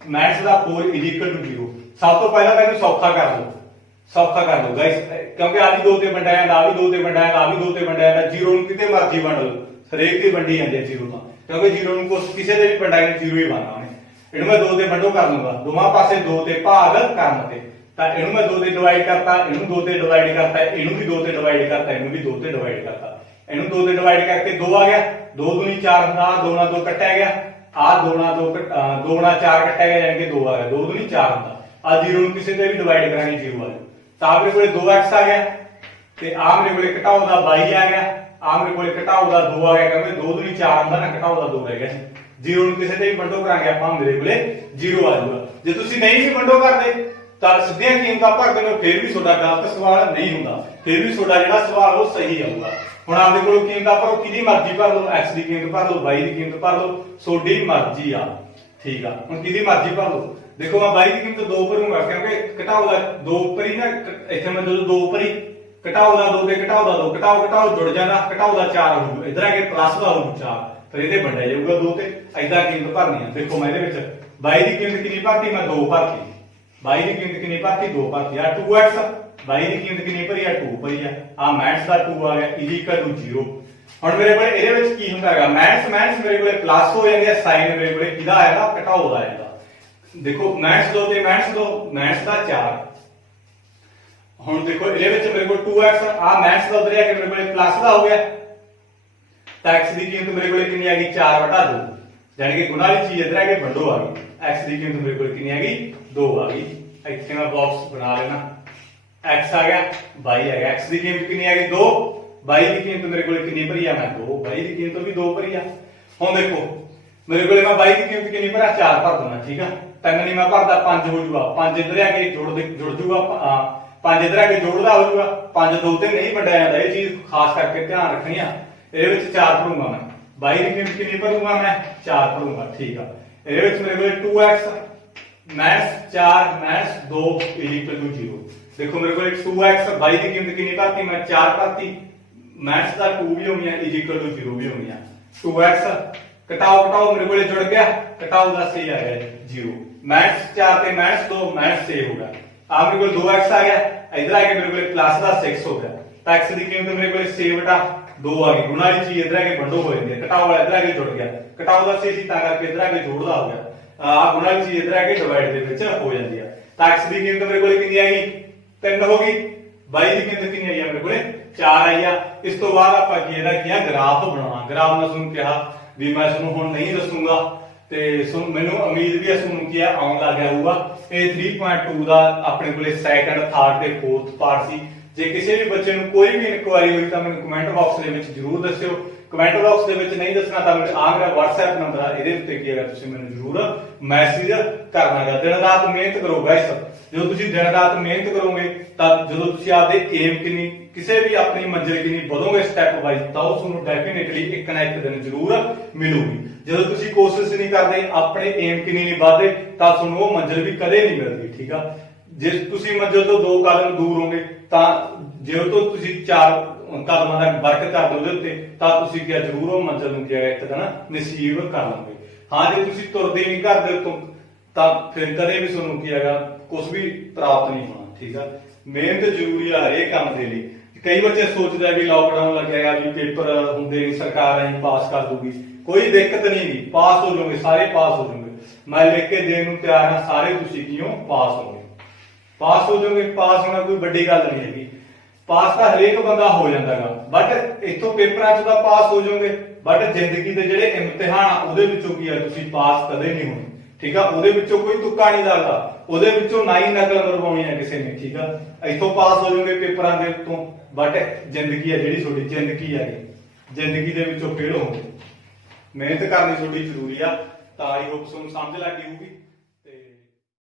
ਮਾਈਨਸ ਦਾ 4 = 0। ਸਭ ਤੋਂ ਪਹਿਲਾਂ ਮੈਨੂੰ ਸੌਖਾ ਕਰ ਲਓ ਗਾਇਸ, ਕਿਉਂਕਿ ਆ ਵੀ 2 ਤੇ ਵੰਡਿਆ ਜਾਂਦਾ, ਆ ਵੀ 2 ਤੇ ਵੰਡਿਆ ਜਾਂਦਾ, ਆ ਵੀ 2 ਤੇ ਵੰਡਿਆ ਜਾਂਦਾ, 0 ਨੂੰ ਕਿਤੇ ਮਰਜ਼ੀ ਵੰਡ ਲਓ, ਹਰੇਕ ਦੀ ਵੰਡੀ ਜਾਂਦੀ ਹੈ 0 ਤਾਂ, ਕਿਉਂਕਿ 0 ਨੂੰ ਕਿਸੇ ਦੇ ਵੀ ਵੰਡਾਈ 0 ਹੀ ਬਣਨਾ ਉਹਨੇ। ਇਹਨੂੰ ਮੈਂ 2 ਤੇ ਵੰਡੋ ਕਰ ਲੂੰਗਾ, ਦੋਵਾਂ ਪਾਸੇ 2 ਤੇ ਭਾਗ ਕਰਨ ਤੇ, ਤਾਂ ਇਹਨੂੰ ਮੈਂ 2 ਤੇ ਡਿਵਾਈਡ ਕਰਤਾ, ਇਹਨੂੰ 2 ਤੇ ਡਿਵਾਈਡ ਕਰਤਾ, ਇਹਨੂੰ ਵੀ 2 ਤੇ ਡਿਵਾਈਡ ਕਰਤਾ, ਇਹਨੂੰ ਵੀ 2 ਤੇ ਡਿਵਾਈਡ ਕਰਤਾ। ਇਹਨੂੰ 2 ਤੇ ਡਿਵਾਈਡ ਕਰਕੇ 2 ਆ ਗਿਆ, 2 ਦੂਣੀ 4 ਹੁੰਦਾ, 2 ਨਾਲ 2 ਕੱਟਿਆ ਗਿਆ, ਆ 2 ਨਾਲ 4 ਕੱਟਿਆ ਗਿਆ, ਯਾਨੀ ਕਿ 2 ਆ ਗਿਆ, 2 ਦੂਣੀ 4 ਹੁੰਦਾ। ਆ 0 ਨੂੰ ਕਿਸੇ ਤੇ ਵੀ ਡਿਵਾਈਡ ਕਰਾਂਗੇ 0 ਆ ਗਿਆ, ਤਾਂ ਮੇਰੇ ਕੋਲੇ 2x ਆ ਗਿਆ, ਤੇ ਆ ਮੇਰੇ ਕੋਲੇ ਘਟਾਓ ਦਾ y ਆ ਗਿਆ, ਆ ਮੇਰੇ ਕੋਲੇ ਘਟਾਓ ਦਾ 2 ਆ ਗਿਆ, ਕਿਉਂਕਿ 2 ਦੂਣੀ 4 ਹੁੰਦਾ ਨਾ, ਘਟਾਓ ਦਾ 2 ਰਹਿ ਗਿਆ। जीरो ਨੂੰ ਕਿਸੇ ਤੇ ਵੀ ਵੰਡੋ ਕਰਾਂਗੇ ਆਪਾਂ ਮੇਰੇ ਕੋਲੇ ਜ਼ੀਰੋ ਆ ਜਾਊਗਾ। ਜੇ ਤੁਸੀਂ ਨਹੀਂ ਵੀ ਵੰਡੋ ਕਰਦੇ ਤਾਂ ਸਿੱਧੀਆਂ ਕੀਮਤਾਂ ਭਰ ਦਿੰਦੇ ਹੋ ਫਿਰ ਵੀ ਤੁਹਾਡਾ ਗਲਤ ਸਵਾਲ ਨਹੀਂ ਹੁੰਦਾ, ਫਿਰ ਵੀ ਤੁਹਾਡਾ ਜਿਹੜਾ ਸਵਾਲ ਉਹ ਸਹੀ ਆਊਗਾ। ਹੁਣ ਆਪਦੇ ਕੋਲੋਂ ਕੀਮਤਾਂ ਭਰੋ, ਕਿਹਦੀ ਮਰਜ਼ੀ ਭਰ ਲਓ, x ਦੀ ਕੀਮਤ ਭਰ ਲਓ, y ਦੀ ਕੀਮਤ ਭਰ ਲਓ, ਤੁਹਾਡੀ ਮਰਜ਼ੀ ਆ। ਠੀਕ ਆ, ਹੁਣ ਕਿਹਦੀ ਮਰਜ਼ੀ ਭਰ ਲਓ। ਦੇਖੋ ਮੈਂ y ਦੀ ਕੀਮਤ 2 ਭਰੂੰਗਾ ਕਿਉਂਕਿ ਘਟਾਓ ਦਾ 2 ਭਰੀ ਨਾ, ਇੱਥੇ ਮੈਂ ਜਦੋਂ 2 ਭਰੀ ਘਟਾਓ ਦਾ 2 ਤੇ ਘਟਾਓ ਦਾ 2 ਘਟਾਓ ਜੁੜ ਜਾਂਦਾ, ਘਟਾਓ ਦਾ 4 ਹੋ ਜੂ, ਇਧਰ ਆ ਕੇ ਪਲੱਸ ਦਾ ਹੋ 4, ਫਿਰ ਇਹਦੇ ਵੰਡਿਆ ਜਾਊਗਾ 2 ਤੇ। ਐਦਾਂ ਕੀਮਤ ਭਰਨੀ ਆ। ਦੇਖੋ ਮੈਂ ਇਹਦੇ ਵਿੱਚ y ਦੀ ਕੀਮਤ ਕਿੰਨੀ ਭਰਤੀ, ਮੈਂ 2 ਭਰਤੀ। y ਦੀ ਕੀਮਤ ਕਿੰਨੀ ਭਰਤੀ, 2 ਭਰਤੀ। ਆ 2x y ਦੀ ਕੀਮਤ ਕਿੰਨੀ ਭਰੀ ਆ, 2 ਭਰੀ ਆ ਮਾਈਨਸ ਦਾ 2 ਆ ਗਿਆ ਇਕੁਅਲ ਟੂ 0। ਹੁਣ ਮੇਰੇ ਕੋਲ ਇਹਦੇ ਵਿੱਚ ਕੀ ਹੁੰਦਾ ਹੈਗਾ, ਮਾਈਨਸ ਮੇਰੇ ਕੋਲੇ ਪਲੱਸ ਹੋ ਜਾਂਦੀ ਹੈ, ਸਾਈਨ ਮੇਰੇ ਕੋਲੇ ਕਿਹਦਾ ਆਏਗਾ, ਘਟਾਓ ਦਾ ਆਏਗਾ। ਦੇਖੋ ਮਾਈਨਸ 2 ਤੇ ਮਾਈਨਸ 2 ਮਾਈਨਸ ਦਾ 4। ਹੁਣ ਦੇਖੋ ਇਹਦੇ ਵਿੱਚ ਮੇਰੇ ਕੋਲ 2x ਆ ਮਾਈਨਸ ਦਾ ਉਧਰ ਆ ਕੇ ਮੇਰੇ ਕੋਲੇ ਪਲੱਸ ਦਾ ਹੋ ਗਿਆ, ਤਾਂ x ਦੀ ਕੀਮਤ ਮੇਰੇ ਕੋਲੇ ਕਿੰਨੀ ਆ ਗਈ, 4/2, ਯਾਨੀ ਕਿ ਗੁਣਾ ਵਾਲੀ ਚੀਜ਼ ਇਧਰ ਆ ਕੇ ਵੰਡੋ ਆ ਗਈ। x ਦੀ ਕੀਮਤ ਮੇਰੇ ਕੋਲ ਕਿੰਨੀ ਆ ਗਈ, 2 ਆ ਗਈ। ਇੱਥੇ ਮੈਂ ਬਾਕਸ ਬਣਾ ਲੈਣਾ, x ਆ ਗਿਆ y ਆ ਗਿਆ। x ਦੀ ਕੀਮਤ ਕਿੰਨੀ ਆ ਗਈ, 2, y ਦੀ ਕੀਮਤ ਮੇਰੇ ਕੋਲੇ ਕਿੰਨੀ ਭਰੀ ਆ, ਮੈਂ 2, y ਦੀ ਕੀਮਤ ਵੀ 2 ਭਰੀ ਆ। ਹੁਣ ਦੇਖੋ ਮੇਰੇ ਕੋਲੇ ਮੈਂ y ਦੀ ਕੀਮਤ ਕਿੰਨੀ ਭਰਾ, 4 ਭਰ ਦੂੰਗਾ। ਠੀਕ ਆ, 3 ਨਹੀਂ ਮੈਂ ਭਰਦਾ, 5 ਹੋ ਜੂਗਾ, 5 ਇਧਰ ਆ ਕੇ ਜੁੜ ਜੂਗਾ, 5 ਇਧਰ ਆ ਕੇ ਜੋੜਦਾ ਹੋ ਜੂਗਾ, 5 2 ਤੇ ਨਹੀਂ ਵੰਡਿਆ ਜਾਂਦਾ। ਇਹ ਚੀਜ਼ ਖਾਸ ਕਰਕੇ ਧਿਆਨ ਰੱਖਣੀ ਆ। ਇਹਦੇ ਵਿੱਚ 4 ਭਰੂੰਗਾ ਮੈਂ, y ਦੀ ਕੀਮਤ ਕਿੰਨੀ ਭਰੂੰਗਾ, ਮੈਂ 4 ਭਰੂੰਗਾ। ਠੀਕ ਆ, ਇਹਦੇ ਵਿੱਚ ਮੇਰੇ ਕੋਲੇ 2x minus 4 minus 2 equal to 0। ਦੇਖੋ ਮੇਰੇ ਕੋਲ 2x y ਦੀ ਕੀਮਤ ਕਿੰਨੀ ਭਰਤੀ, ਮੈਂ 4 ਭਰਤੀ, ਮਾਈਨਸ ਦਾ 2 ਵੀ ਹੋ ਗਿਆ ਇਕੁਅਲ ਟੂ 0 ਵੀ ਹੋ ਗਿਆ। 2x ਘਟਾਓ ਮੇਰੇ ਕੋਲੇ ਜੁੜ ਗਿਆ, ਘਟਾਓ ਦਾ 6 ਆ ਗਿਆ 0, ਮਾਈਨਸ 4 ਤੇ ਮਾਈਨਸ 2 ਮਾਈਨਸ 6 ਹੋ ਗਿਆ। ਆ ਮੇਰੇ ਕੋਲ 2x ਆ ਗਿਆ, ਇਧਰ ਆ ਕੇ ਮੇਰੇ ਕੋਲੇ ਪਲੱਸ ਦਾ 6 ਹੋ ਗਿਆ, ਤਾਂ x ਦੀ ਕੀਮਤ ਮੇਰੇ ਕੋਲੇ 6/2 ਆ ਗਈ। ਗੁਣਾ ਵਾਲੀ ਚੀਜ਼ ਇਧਰ ਆ ਕੇ ਵੰਡੋ ਹੋ ਜਾਂਦੀ ਹੈ, ਘਟਾਓ ਵਾਲਾ ਇਧਰ ਆ ਕੇ ਜੁੜ ਗਿਆ, ਘਟਾਓ ਦਾ 6 ਸੀ ਤਾਂ ਕਰਕੇ ਇਧਰ ਆ ਕੇ ਜੋੜਦਾ ਹੋ ਗਿਆ। ਆ ਗੁਣਾ ਵਾਲੀ ਚੀਜ਼ ਇਧਰ ਆ ਕੇ ਡਿਵਾਈਡ ਦੇ ਵਿੱਚ ਹੋ ਜਾਂਦੀ ਆ। ਤਾਂ x ਦੀ ਕੀਮਤ ਮੇਰੇ ਕੋਲੇ ਕਿੰਨੀ ਆ ਗਈ, 3 ਹੋ ਗਈ। y ਦੀ ਕੀਮਤ ਕਿੰਨੀ ਆਈ ਆ, ਮੇਰੇ ਕੋਲੇ 4 ਆਈ ਆ। ਇਸ ਤੋਂ ਬਾਅਦ ਆਪਾਂ ਕੀ ਇਹਦਾ ਕੀ ਆ, ਗ੍ਰਾਫ ਬਣਾਉਣਾ। ਗ੍ਰਾਫ ਮੈਂ ਤੁਹਾਨੂੰ ਕਿਹਾ ਵੀ ਮੈਂ ਤੁਹਾਨੂੰ ਹੁਣ ਨਹੀਂ ਦੱਸੂਗਾ, ਤੇ ਮੈਨੂੰ ਉਮੀਦ ਵੀ ਹੈ ਤੁਹਾਨੂੰ ਕੀ ਆਉਣ ਲੱਗ ਗਿਆ ਹੋਊਗਾ। ਇਹ 3.2 ਦਾ ਆਪਣੇ ਕੋਲੇ ਸੈਕੰਡ, ਥਰਡ ਤੇ ਫੋਰਥ ਪਾਰਟ ਸੀ। ਜੇ ਕਿਸੇ ਵੀ ਬੱਚੇ ਨੂੰ ਕੋਈ ਵੀ ਇਨਕੁਆਇਰੀ ਹੋਈ ਤਾਂ ਮੈਨੂੰ ਕਮੈਂਟ ਬਾਕਸ ਦੇ ਵਿੱਚ ਜਰੂਰ ਦੱਸਿਓ। ਕਮੈਂਟ ਬਾਕਸ ਦੇ ਵਿੱਚ ਨਹੀਂ ਦੱਸਣਾ ਤਾਂ ਮੇਰਾ WhatsApp ਨੰਬਰ ਆ, ਇਹਦੇ ਉੱਤੇ ਕੀ ਹੈਗਾ ਤੁਸੀਂ ਮੈਨੂੰ ਜਰੂਰ ਮੈਸੇਜ ਕਰਨਾਗਾ। ਦਿਨ ਰਾਤ ਮਿਹਨਤ ਕਰੋ ਗਾਇਸ। ਜਦੋਂ ਤੁਸੀਂ ਦਿਨ ਰਾਤ ਮਿਹਨਤ ਕਰੋਗੇ ਤਾਂ ਜਦੋਂ ਤੁਸੀਂ ਆਪਦੇ ਏਮ ਕਿੰਨੀ, ਕਿਸੇ ਵੀ ਆਪਣੀ ਮੰਜ਼ਿਲ ਕਿੰਨੀ ਵਧੋਗੇ ਸਟੈਪ ਵਾਈਜ਼, ਤਾਂ ਉਹ ਤੁਹਾਨੂੰ ਡੈਫੀਨਿਟਲੀ ਇੱਕ ਨਾ ਇੱਕ ਦਿਨ ਜ਼ਰੂਰ ਮਿਲੂਗੀ। ਜਦੋਂ ਤੁਸੀਂ ਕੋਸ਼ਿਸ਼ ਨਹੀਂ ਕਰਦੇ, ਆਪਣੇ ਏਮ ਕਿੰਨੀ ਨਹੀਂ ਵਧਦੇ, ਤਾਂ ਤੁਹਾਨੂੰ ਉਹ ਮੰਜ਼ਿਲ ਵੀ ਕਦੇ ਨਹੀਂ ਮਿਲਦੀ। ਠੀਕ ਆ, ਜੇ ਤੁਸੀਂ ਮੰਜ਼ਿਲ ਤੋਂ 2 ਕਦਮ ਦੂਰ ਹੋਗੇ ਤਾਂ ਜੇ ਉਹ ਤੋਂ ਤੁਸੀਂ 4 ਕਦਮਾਂ ਦਾ ਵਰਕ ਕਰਦੇ ਉਹਦੇ ਉੱਤੇ, ਤਾਂ ਤੁਸੀਂ ਕੀ ਜ਼ਰੂਰ ਉਹ ਮੰਜ਼ਿਲ ਨੂੰ ਇੱਕ ਦਿਨ ਨਸੀਬ ਕਰ ਲਓਗੇ। ਹਾਂ, ਜੇ ਤੁਸੀਂ ਤੁਰਦੇ ਨਹੀਂ ਘਰ ਦੇ ਉੱਤੋਂ ਤਾਂ ਫਿਰ ਕਦੇ ਵੀ ਤੁਹਾਨੂੰ ਕੀ ਹੈਗਾ, ਕੁਝ ਵੀ ਪ੍ਰਾਪਤ ਨਹੀਂ ਹੋਣਾ। ਠੀਕ ਆ, ਮਿਹਨਤ ਜ਼ਰੂਰੀ ਆ ਹਰੇਕ ਕੰਮ ਦੇ ਲਈ। ਕਈ ਬੱਚੇ ਸੋਚਦੇ ਆ ਵੀ ਲਾਕਡਾਊਨ ਲੱਗੇਗਾ ਵੀ ਪੇਪਰ ਹੁੰਦੇ ਨਹੀਂ, ਸਰਕਾਰ ਐਂ ਪਾਸ ਕਰ ਦੂਗੀ। ਕੋਈ ਦਿੱਕਤ ਨਹੀਂ ਗੀ, ਪਾਸ ਹੋ ਜਾਓਗੇ, ਸਾਰੇ ਪਾਸ ਹੋ ਜਾਓਗੇ। ਮੈਂ ਲਿਖ ਕੇ ਦੇਣ ਨੂੰ ਤਿਆਰ ਹਾਂ, ਸਾਰੇ ਤੁਸੀਂ ਕਿਉਂ ਪਾਸ ਹੋਗੇ, ਪਾਸ ਹੋ ਜਾਓਗੇ। ਪਾਸ ਹੋਣਾ ਕੋਈ ਵੱਡੀ ਗੱਲ ਨਹੀਂ ਹੈਗੀ, ਪਾਸ ਤਾਂ ਹਰੇਕ ਬੰਦਾ ਹੋ ਜਾਂਦਾਗਾ। ਬਟ ਇੱਥੋਂ ਪੇਪਰਾਂ 'ਚ ਤਾਂ ਪਾਸ ਹੋ ਜਾਓਗੇ, ਬਟ ਜ਼ਿੰਦਗੀ ਦੇ ਜਿਹੜੇ ਇਮਤਿਹਾਨ ਆ ਉਹਦੇ ਵਿੱਚੋਂ ਕੀ ਆ, ਤੁਸੀਂ ਪਾਸ ਕਦੇ ਨਹੀਂ ਹੋਣੇ। ਠੀਕ ਆ, ਉਹਦੇ ਵਿੱਚੋਂ ਕੋਈ ਤੁੱਕਾ ਨਹੀਂ ਲੱਗਦਾ, ਉਹਦੇ ਵਿੱਚੋਂ ਨਾ ਹੀ ਨਕਲ ਮਰਵਾਉਣੀ ਆ ਕਿਸੇ ਨੇ। ਠੀਕ ਆ, ਇੱਥੋਂ ਪਾਸ ਹੋ ਜਾਓਗੇ ਪੇਪਰਾਂ ਦੇ ਉੱਤੋਂ, ਬਟ ਜ਼ਿੰਦਗੀ ਆ ਜਿਹੜੀ ਤੁਹਾਡੀ ਜ਼ਿੰਦਗੀ ਆ, ਜ਼ਿੰਦਗੀ ਦੇ ਵਿੱਚੋਂ ਫੇਲ ਹੋਗੇ। ਮਿਹਨਤ ਕਰਨੀ ਤੁਹਾਡੀ ਜ਼ਰੂਰੀ ਆ। ਤਾਂ ਆਈ ਹੋਪ ਤੁਹਾਨੂੰ ਸਮਝ ਲੱਗ ਗਈ ਹੋਊਗੀ।